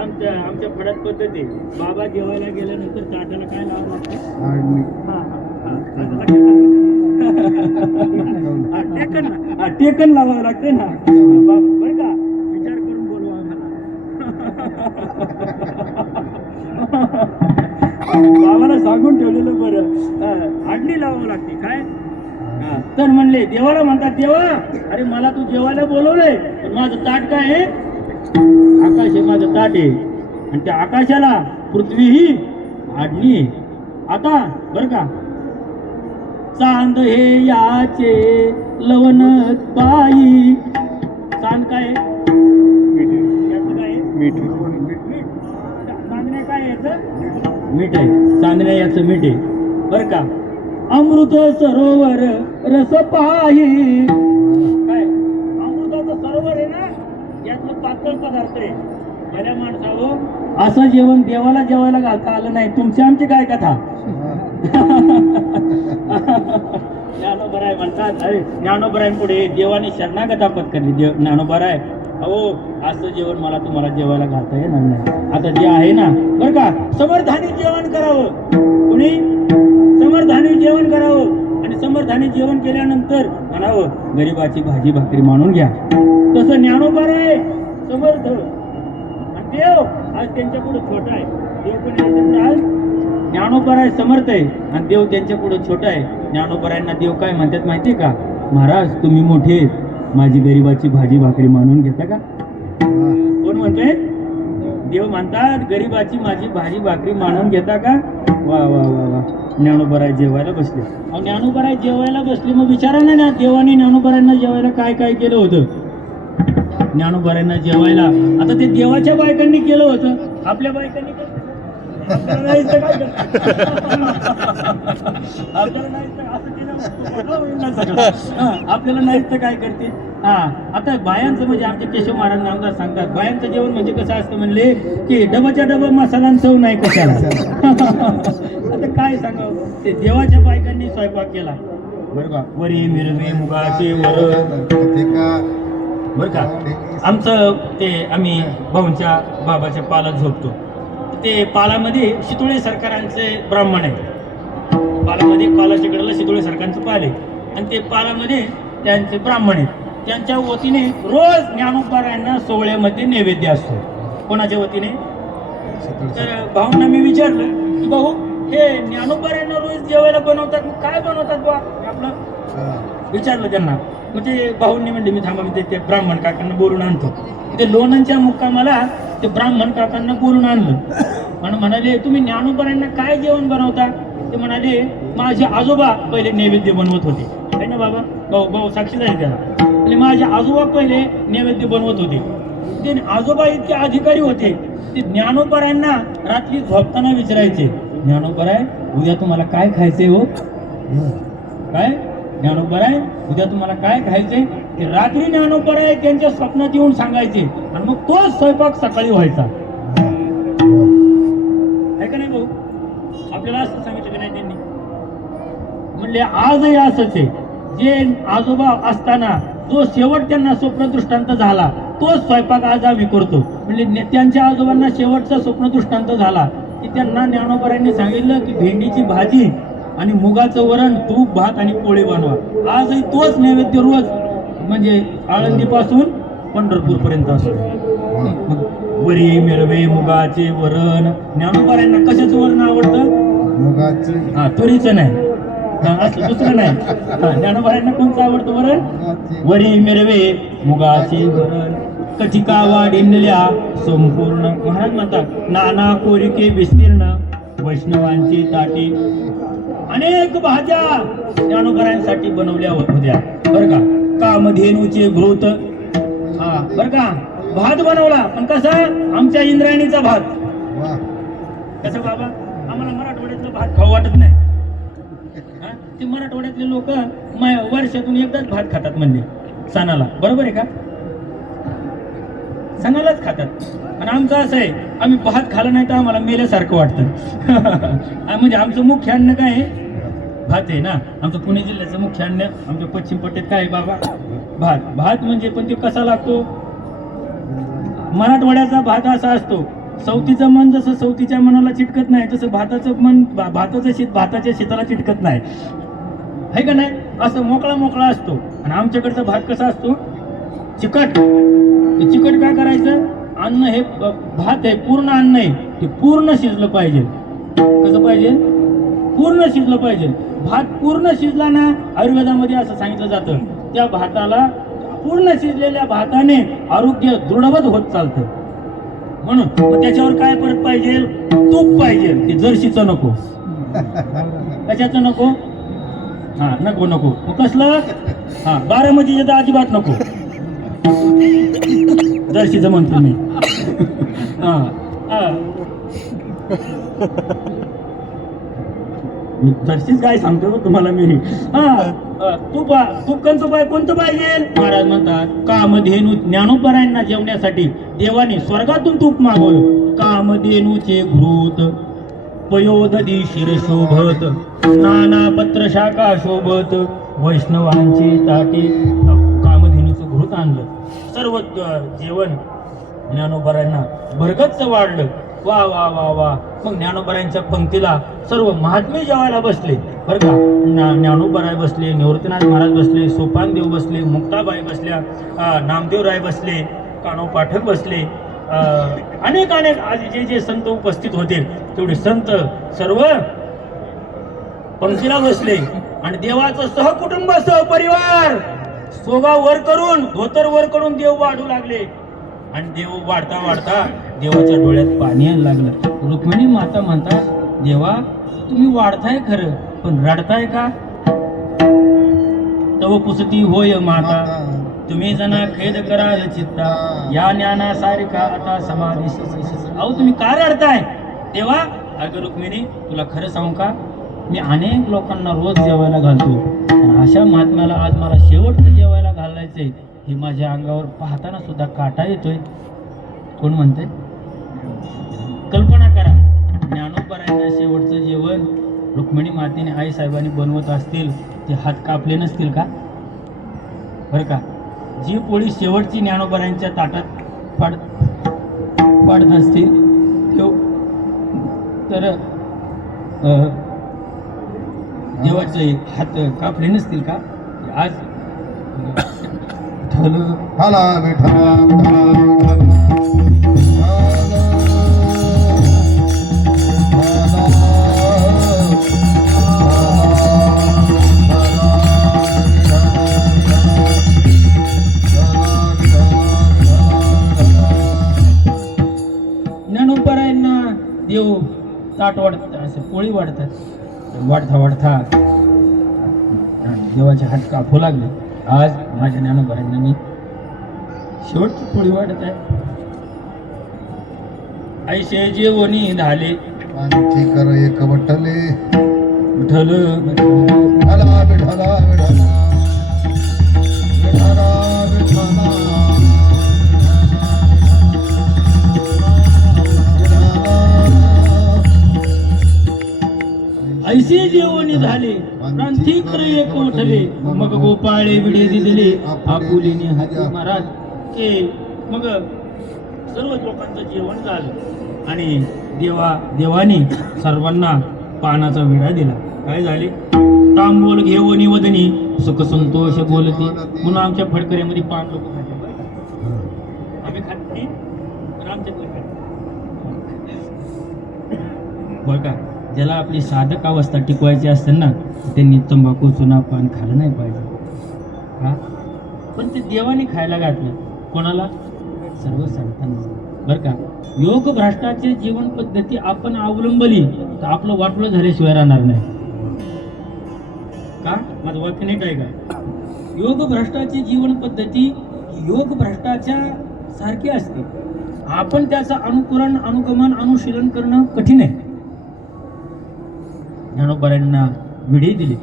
आमच्या फडात पद्धत आहे, बाबा जेवायला गेल्यानंतर ताटाला काय लावावं लागतं? टेकन लावावं लागते ना. बरं का, विचार करून बोलवा बाबाला सांगून ठेवलेलं बरं. आडणी लावावं लागते काय? तर म्हणले देवाला म्हणतात, देवा अरे मला तू जेवायला बोलवलंय, पण माझं ताट काय आहे? आकाश आहे माझं ताट आहे आणि त्या आकाशाला पृथ्वी ही आडणी आहे. आता बरं का, चांद हे याचे लवण बाई. चांद काय आहे? याचं काय आहे? मीठ. चांदण्या काय याचं? मीठ आहे. चांदण्या याचं मीठ आहे बरं का. अमृत सरोवर रस पाही. काय अमृताचं सरोवर आहे ना, यातलं पातळ पदार्थ आहे. गेल्या माणसावं असं जेवण देवाला जेवायला घालता आलं नाही. तुमची आमची काय कथा? ज्ञानोबराय म्हणतात, अरे ज्ञानोबरायांपुढे देवाने शरणागता पत्करली. ज्ञानोबराय अहो असं जेवण मला तुम्हाला जेवायला घालता येणार नाही. आता जे आहे ना बरं का, समर्थाने जेवण करावं. कोणी? समर्थाने जेवण करावं आणि समर्थाने जेवण केल्यानंतर म्हणावं गरिबाची भाजी भाकरी मानून घ्या. तसं ज्ञानोबराय समर्थ आणि देव आज त्यांच्या पुढे छोटा आहे. देव पण आज ज्ञानोबराय समर्थ आहे आणि देव त्यांच्या पुढे छोटा आहे. ज्ञानोबरायांना देव काय म्हणतात माहितीये का? महाराज तुम्ही मोठे आहेत, माझी गरिबाची भाजी भाकरी मानून घेता का? कोण म्हणतोय? देव म्हणतात गरिबाची माझी भाजी भाकरी मानून घेता का? वा वा वा वा. ज्ञानोबराय जेवायला बसले. ज्ञानोबराय जेवायला बसले, मग विचारा ना देवाने ज्ञानोबरायांना जेवायला काय काय केलं होतं? ज्ञानोबरायांना जेवायला आता ते देवाच्या बायकांनी केलं होतं, आपल्या बायकांनी केलं आपल्याला नाही तर काय आपल्याला नाही तर काय करते. हा आता बायांचं म्हणजे आमचे केशव महाराज नामदार सांगतात, बायांचं जेवण म्हणजे कसं असतं म्हणले की डबाच्या डबा मसाला चव नाही कशाला. आता काय सांगावं, ते देवाच्या बायकांनी स्वयंपाक केला बरं का. वरी मिरवी मुगाचे वरण बरं का. आमचं ते आम्ही भाऊंच्या बाबाच्या पालात झोपतो. ते पालामध्ये शितोळे सरकारांचे ब्राह्मण आहे. पालामध्ये पालाच्या कडेला शितोळे सरकारांचं पाल आहे आणि ते पालामध्ये त्यांचे ब्राह्मण आहेत. त्यांच्या वतीने रोज ज्ञानोबरायांना सोहळ्यामध्ये नैवेद्य असतो. कोणाच्या वतीने? तर भाऊंना मी विचारलं की भाऊ हे ज्ञानोबरायांना रोज जेवायला बनवतात, मग काय बनवतात बा आपलं? विचारलं त्यांना. मग ते भाऊंनी म्हणले मी थांबा मी ते ब्राह्मण काकांना बोलून आणतो. ते लोणंदच्या मुक्कामाला ते ब्राह्मण काकांना बोलून आणलं. म्हणून म्हणाले तुम्ही ज्ञानोबरायांना काय जेवण बनवता? ते म्हणाले माझे आजोबा पहिले नैवेद्य बनवत होते. आहे ना बाबा? भाऊ साक्षी झाली त्याला. म्हणजे माझे आजोबा पहिले नैवेद्य बनवत होते. ते आजोबा इतके अधिकारी होते, ते ज्ञानोबरायांना रात्री झोपताना विचारायचे, ज्ञानोबराय उद्या तुम्हाला काय खायचंय हो? काय ज्ञानोबराय उद्या तुम्हाला काय खायचंय? ते रात्री ज्ञानोबराय त्यांच्या स्वप्नात येऊन सांगायचे आणि मग तोच स्वयंपाक सकाळी व्हायचा. आहे का नाही भाऊ? आपल्याला असं सांगितलं की नाही त्यांनी? म्हणले आजही असंच आहे. जे आजोबा असताना जो शेवट त्यांना स्वप्नदृष्टांत झाला तोच स्वयंपाक आज आम्ही करतो. म्हणजे त्यांच्या आजोबांना शेवटचा स्वप्नदृष्टांत झाला की त्यांना ज्ञानोबरायांनी सांगितलं की भेंडीची भाजी आणि मुगाचं वरण, तूप, भात आणि पोळी बनवा. आजही तोच नैवेद्य रोज म्हणजे आळंदीपासून पंढरपूर पर्यंत असतो. वरी मिरवे मुगाचे वरण. ज्ञानोबरायांना कशाचं वरण आवडतं? मुगाचे. हा तुरीचं नाही, असं दुसरं नाही. ज्ञानोबारांना कोणतं आवडतं वरण? वरी मिरवे मुगाचे वरण कचिका वाढिनल्या संपूर्ण. महाराज म्हणतात नाना कोरिके विस्तीर्ण वैष्णवांची ताटी. अनेक भाज्या ज्ञानोबारांसाठी बनवल्या होत्या बरं का. कामधेनूचे घृत, हा बरं का. भात बनवला पण कसा? आमच्या इंद्रायणीचा भात. कसं बाबा? आम्हाला मराठवाड्यातलं भात खाऊ वाटत नाही. ते मराठवाड्यातले लोक वर्षातून एकदाच भात खातात म्हणजे सणाला, बरोबर आहे का? सणालाच खातात. आणि आमचं असं आहे, आम्ही भात खाल्ला नाही तर आम्हाला मेल्यासारखं वाटतं. म्हणजे आमचं मुख्य अन्न काय आहे? भात आहे ना. आमचं पुणे जिल्ह्याचं मुख्य अन्न आमच्या पश्चिम पट्ट्यात काय आहे बाबा? भात. भात म्हणजे पण ते कसा लागतो? मराठवाड्याचा भात असा असतो, सवतीचं मन जसं सवतीच्या मनाला चिटकत नाही तसं भाताचं मन भाताचं शीत भाताच्या शीताला चिटकत नाही, आहे का नाही? असं मोकळा मोकळा असतो. आणि आमच्याकडचा भात कसा असतो? चिकट. ते चिकट काय करायचं? अन्न हे भात आहे, पूर्ण अन्न आहे, ते पूर्ण शिजलं पाहिजे. कसं पाहिजे? पूर्ण शिजलं पाहिजे. भात पूर्ण शिजला ना, आयुर्वेदामध्ये असं सांगितलं जातं, त्या भाताला पूर्ण शिजलेल्या भाताने आरोग्य दृढवत होत चालतं. म्हणून मग त्याच्यावर काय परत पाहिजे? तूप पाहिजे. ते जर्शीचं नको. कशाचं नको? हा नको नको. मग कसलं? हा बारामतीचं तर अजिबात नको. जर्शीचं म्हणतो मी. जर्शीच काय सांगतो तुम्हाला मी. तूप कोणतं पाहिजे? महाराज म्हणतात कामधेनू. ज्ञानोबारायांना जेवण्यासाठी देवाने स्वर्गातून तूप मागवलं. कामधेनूचे घृत पयोदधी शिर शोभत नाना पत्र शाखा शोभत वैष्णवांची ताटी. कामधेनूचं घृत आणलं. सर्व जेवण ज्ञानोबारायांना भरगच्च वाढलं. वा वा वा वा. मग ज्ञानोबारायांच्या पंक्तीला सर्व महात्मे जेवायला बसले बरं का. ज्ञानोबाराय बसले, निवृत्तीनाथ महाराज बसले, सोपानदेव बसले, मुक्ताबाई बसल्या, नामदेवराय बसले, कान्हो पाठक बसले, अनेक आज जे संत उपस्थित होते तेवढे संत सर्व पंक्तीला बसले. आणि देवाचं सहकुटुंब सहपरिवार सोगा वर करून, धोतर वर करून देव वाढू लागले. आणि देव वाढता वाढता देवाच्या डोळ्यात पाणी यायला लागलं. रुक्मिणी माता म्हणतात, देवा तुम्ही वाढताय खरं पण रडताय का? तव पुसती होय माता, तुम्ही जना खेद कराल चित्ता, या ज्ञाना सारिका आता समाधी. अहो तुम्ही का रडताय? देवा अगं रुक्मिणी तुला खरं सांगू का, मी अनेक लोकांना रोज जेवायला घालतो. अशा महात्म्याला आज मला शेवटचं जेवायला घालायचंय. हे माझ्या अंगावर पाहताना सुद्धा काटा येतोय. कोण म्हणते? कल्पना करा, ज्ञानोबारायांना शेवटचं जेवण रुक्मिणी मातेने आई साहेबांनी बनवत असतील, ते हात कापले नसतील का? बरं का. जी पोळी शेवटची ज्ञानोबारायांच्या ताटात पाडत असतील तर देवाचे हात कापले नसतील का? आज हाला विठला ज्ञानोबारायांना देव ताट वाढत असं पोळी वाढतात. वाढता वाढता देवाचे हात कापू लागले. आज माझ्या ज्ञानोबारायांना मी शेवटची पोळी वाढत आहे. ऐशे जेवणी झाले आणखी कर एक वटले विठ्ठल विठला विठला विठला विठला विठला. ऐसे जेवणी झाले प्रांती कर एक उठले, मग गोपाळे विडे दिले आपुलीने हाती. महाराज ते मग सर्व लोकांचं जेवण झालं आणि देवाने सर्वांना पानाचा विडा दिला. काय झाले? तांबोल घेऊन वदनी सुख संतोष बोलते. म्हणून आमच्या फडकऱ्यामध्ये पान लोक खाते. आम्ही खात नाही पण आमच्यातले खाते बरं का. ज्याला आपली साधक अवस्था टिकवायची असते ना त्यांनी तंबाखू चुना पान खाल्लं नाही पाहिजे. हा पण ते देवाने खायला घातलं. कोणाला? सर्व संतांना. बरं का, योग भ्रष्टाची जीवन पद्धती आपण अवलंबली तर आपलं वाटलं झाल्याशिवाय राहणार नाही. का? माझं वाक्य नीट आहे का? योग भ्रष्टाची जीवन पद्धती योग भ्रष्टाच्या सारखी असते. आपण त्याचं अनुकरण अनुगमन अनुशीलन करणं कठीण आहे. ज्ञानोबरायांना विडी दिली.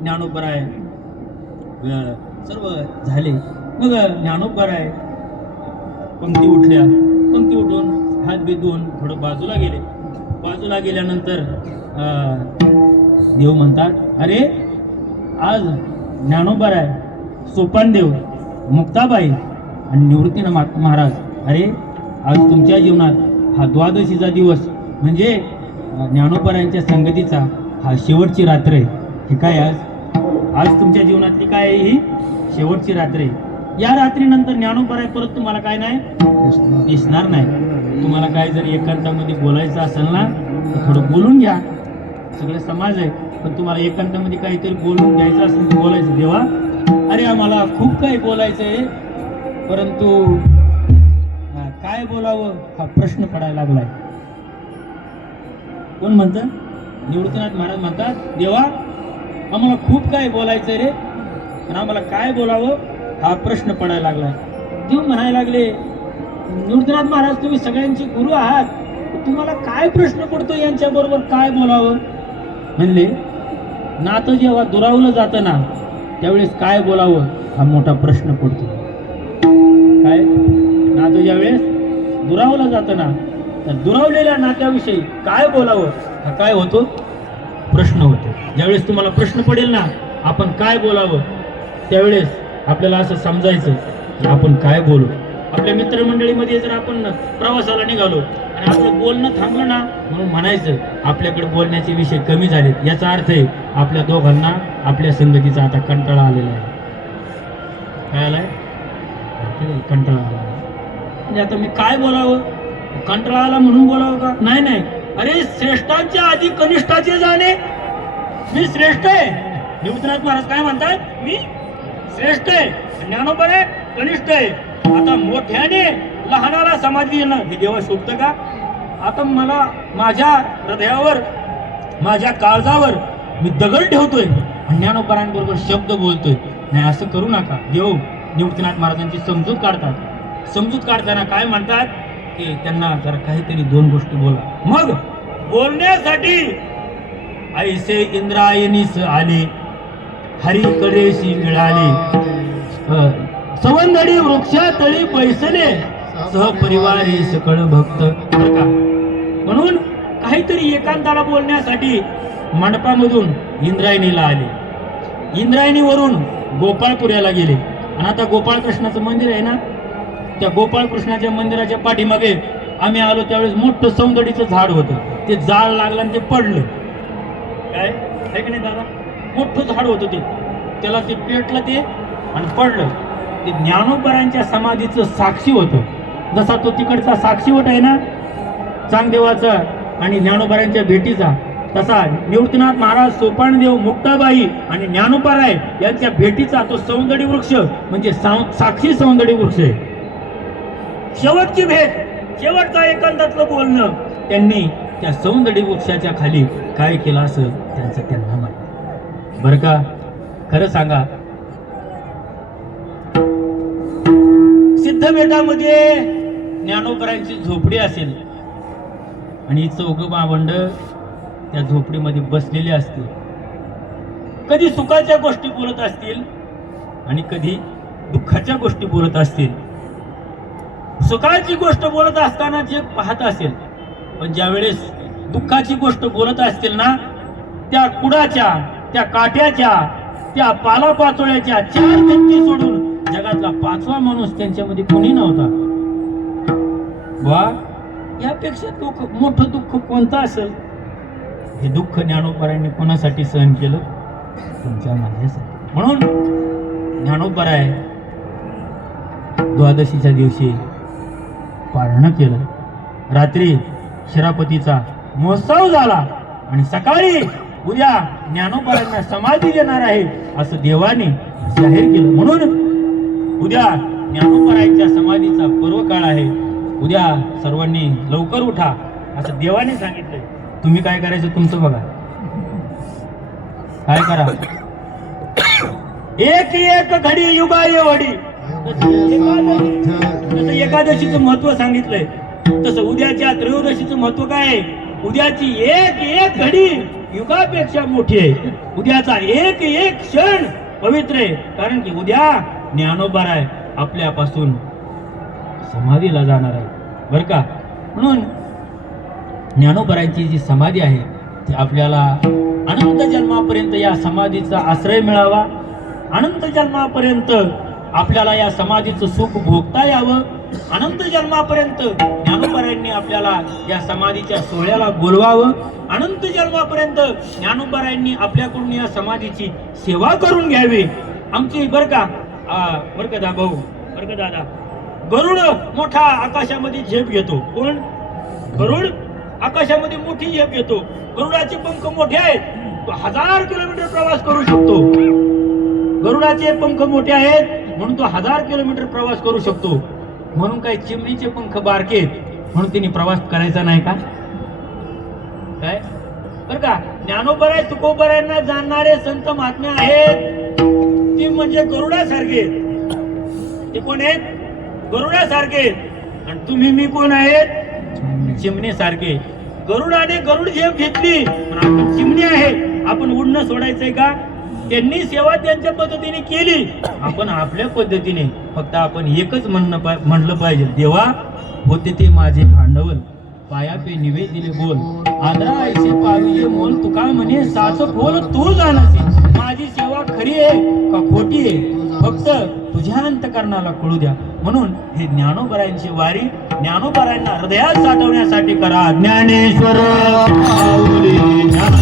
ज्ञानोबराय सर्व झाले. मग ज्ञानोबराय पंक्ती उठल्या. पंक्ती उठून हात बेधून थोडं बाजूला गेले. बाजूला गेल्यानंतर देव म्हणतात, अरे आज ज्ञानोबराय, सोपानदेव, मुक्ताबाई आणि निवृत्तीनाथ महाराज, अरे आज तुमच्या जीवनात हा द्वादशीचा दिवस म्हणजे ज्ञानोबरायांच्या संगतीचा हा शेवटची रात्र आहे. हे काय आज तुमच्या जीवनातली काय आहे? ही शेवटची रात्र आहे. या रात्रीनंतर ज्ञानोबराय परत तुम्हाला काय नाही दिसणार नाही. तुम्हाला काय जर एकांतामध्ये बोलायचं असेल ना तर थोडं बोलून घ्या. सगळं समाज आहे, पण तुम्हाला एकांतामध्ये काहीतरी बोलून घ्यायचं असेल तर बोलायचं. देवा, अरे आम्हाला खूप काही बोलायचं आहे, परंतु काय बोलावं हा प्रश्न पडायला लागलाय. कोण म्हणतं? निवृत्तीनाथ महाराज म्हणतात, देवा आम्हाला खूप काय बोलायचं रे, पण आम्हाला काय बोलावं हा प्रश्न पडायला लागलाय. देव म्हणायला लागले, निवृत्तीनाथ महाराज तुम्ही सगळ्यांचे गुरु आहात, तुम्हाला काय प्रश्न पडतो यांच्या बरोबर काय बोलावं? म्हणले, नातं जेव्हा दुरावलं जातं ना त्यावेळेस काय बोलावं हा मोठा प्रश्न पडतो. काय? नातं ज्यावेळेस दुरावलं जातं ना तर दुरावलेल्या नात्याविषयी काय बोलावं हा काय होतो? प्रश्न होतो. ज्यावेळेस तुम्हाला प्रश्न पडेल ना आपण काय बोलावं त्यावेळेस आपल्याला असं समजायचं की आपण काय बोलू. आपल्या मित्रमंडळीमध्ये जर आपण प्रवासाला निघालो आणि आपलं बोलणं थांबलं ना म्हणून म्हणायचं आपल्याकडे बोलण्याचे विषय कमी झालेत. याचा अर्थ आहे आपल्या दोघांना आपल्या संगतीचा आता कंटाळा आलेला आहे. काय आलाय? कंटाळा आला. म्हणजे आता मी काय बोलावं? कंटाळा आला म्हणून बोलावं का? नाही नाही, अरे श्रेष्ठांच्या आधी कनिष्ठाचे जाणे. मी श्रेष्ठ आहे. निवृत्तीनाथ महाराज काय म्हणतात? मी श्रेष्ठ आहे. ज्ञानोबराय कनिष्ठ आहे. आता मोठ्याने लहानाला समाधी देणं हे देवा शोभतं का? आता मला माझ्या हृदयावर माझ्या काळजावर मी दगड ठेवतोय आणि ज्ञानोबरायांबरोबर शब्द बोलतोय. नाही, असं करू नका. देव निवृत्तीनाथ महाराजांची समजूत काढतात. समजूत काढताना काय म्हणतात की त्यांना जरा काहीतरी दोन गोष्टी बोला. मग बोलण्यासाठी ऐसे इंद्रायणीस आले, हरिकडेशी मिळाले, सवंदडी वृक्षातळी पैसले, सहपरिवारी सकळ भक्त. म्हणून काहीतरी एकांताला बोलण्यासाठी मंडपामधून इंद्रायणीला आले. इंद्रायणीवरून गोपाळपुऱ्याला गेले. आणि आता गोपाळकृष्णाचं मंदिर आहे ना, त्या गोपाळकृष्णाच्या मंदिराच्या पाठीमागे आम्ही आलो त्यावेळेस मोठं सौंदडीचं झाड होतं. ते जाळ लागलं आणि ते पडलं. काय आहे की नाही दादा? मोठं झाड होतं ते, त्याला ते पेटलं ते आणि पडलं. ते ज्ञानोबरायांच्या समाधीचं साक्षी होतं. जसा तो तिकडचा साक्षीवट आहे ना चांगदेवाचा आणि ज्ञानोबरायांच्या भेटीचा, तसा निवृत्तीनाथ महाराज, सोपानदेव, मुक्ताबाई आणि ज्ञानोबराय यांच्या भेटीचा तो सौंदडी वृक्ष म्हणजे साक्षी सौंदडी वृक्ष आहे. शेवटची भेट, शेवटचा एकांतातलं बोलणं त्यांनी त्या सौंदडी वृक्षाच्या खाली काय केलं असं त्यांचं त्यांना माहिती. बरं का? खरं सांगा, सिद्धबेटामध्ये ज्ञानोबरायांची झोपडी असेल आणि चौघं भावंड त्या झोपडीमध्ये बसलेले असतील. कधी सुखाच्या गोष्टी बोलत असतील आणि कधी दुःखाच्या गोष्टी बोलत असतील. सुखाची गोष्ट बोलत असताना जे पाहत असेल, पण ज्यावेळेस दुःखाची गोष्ट बोलत असतील ना त्या कुडाच्या, त्या काट्याच्या, त्या पालापाचोळ्याच्या चार भिंती सोडून जगातला पाचवा माणूस त्यांच्यामध्ये कोणी नव्हता. वा, यापेक्षा मोठं दुःख कोणतं असेल? हे दुःख ज्ञानोबरायांनी कोणासाठी सहन केलं? तुमच्या माझ्यासाठी. म्हणून ज्ञानोबराय द्वादशीच्या दिवशी पारणं केलं. रात्री शिरापतीचा महोत्सव झाला आणि सकाळी उद्या ज्ञानोबांना समाधी देणार आहे असं देवाने जाहीर केलं. म्हणून उद्या ज्ञानोबांच्या समाधीचा पर्व काळ आहे. उद्या सर्वांनी लवकर उठा असं देवाने सांगितलंय. तुम्ही काय करायचं तुमचं बघा. काय करा. एक एक घडी युगाये वडी. जसं एकादशीचं महत्व सांगितलंय तसं उद्याच्या त्रयोदशीचं महत्व काय आहे. उद्याची एक एक घडी युगापेक्षा मोठी आहे. उद्याचा एक एक क्षण पवित्र आहे. कारण की उद्या ज्ञानोबा आहे आपल्यापासून समाधीला जाणार आहे बर का. म्हणून ज्ञानोबाची जी समाधी आहे ती आपल्याला अनंत जन्मापर्यंत या समाधीचा आश्रय मिळावा. अनंत जन्मापर्यंत आपल्याला या समाधीचं सुख भोगता यावं. अनंत जन्मापर्यंत ज्ञानोबांनी आपल्याला या समाधीच्या सोहळ्याला बोलवावं. अनंत जन्मापर्यंत ज्ञानोबांनी आपल्याकडून या समाधीची सेवा करून घ्यावी. आमची बर का भाऊ बर का दादा. गरुड मोठा आकाशामध्ये झेप घेतो. कोण? गरुड आकाशामध्ये मोठी झेप घेतो. गरुडाचे पंख मोठे आहेत. तो 1000 किलोमीटर प्रवास करू शकतो. गरुडाचे पंख मोठे आहेत म्हणून तो 1000 किलोमीटर प्रवास करू शकतो. म्हणून काय चिमणीचे पंख बारके म्हणून तिने प्रवास करायचा नाही का? काय बर का. ज्ञानोबा तुकोबारायांना जाणणारे संत महात्मे आहेत ते म्हणजे गरुडासारखे. ते कोण आहेत? गरुडासारखे. आणि तुम्ही मी कोण आहेत? चिमणीसारखे. गरुडाने गरुड झेप घेतली पण आपण चिमणी आहे. आपण उडणं सोडायचंय का? त्यांनी सेवा त्यांच्या पद्धतीने केली. आपण आपल्या पद्धतीने. फक्त आपण एकच म्हणलं पाहिजे. देवा होते ते माझे भांडवल पाया पे निवेदिले बोल. आदरा ऐसे पाविले मोल तुका म्हणे साच खोल तू जाणसी. माझी सेवा खरी आहे का खोटी आहे फक्त तुझ्या अंतकरणाला कळू द्या. म्हणून हे ज्ञानोबांची वारी ज्ञानोबांना हृदयात साठवण्यासाठी करा. ज्ञानेश्वर माऊली ज्ञान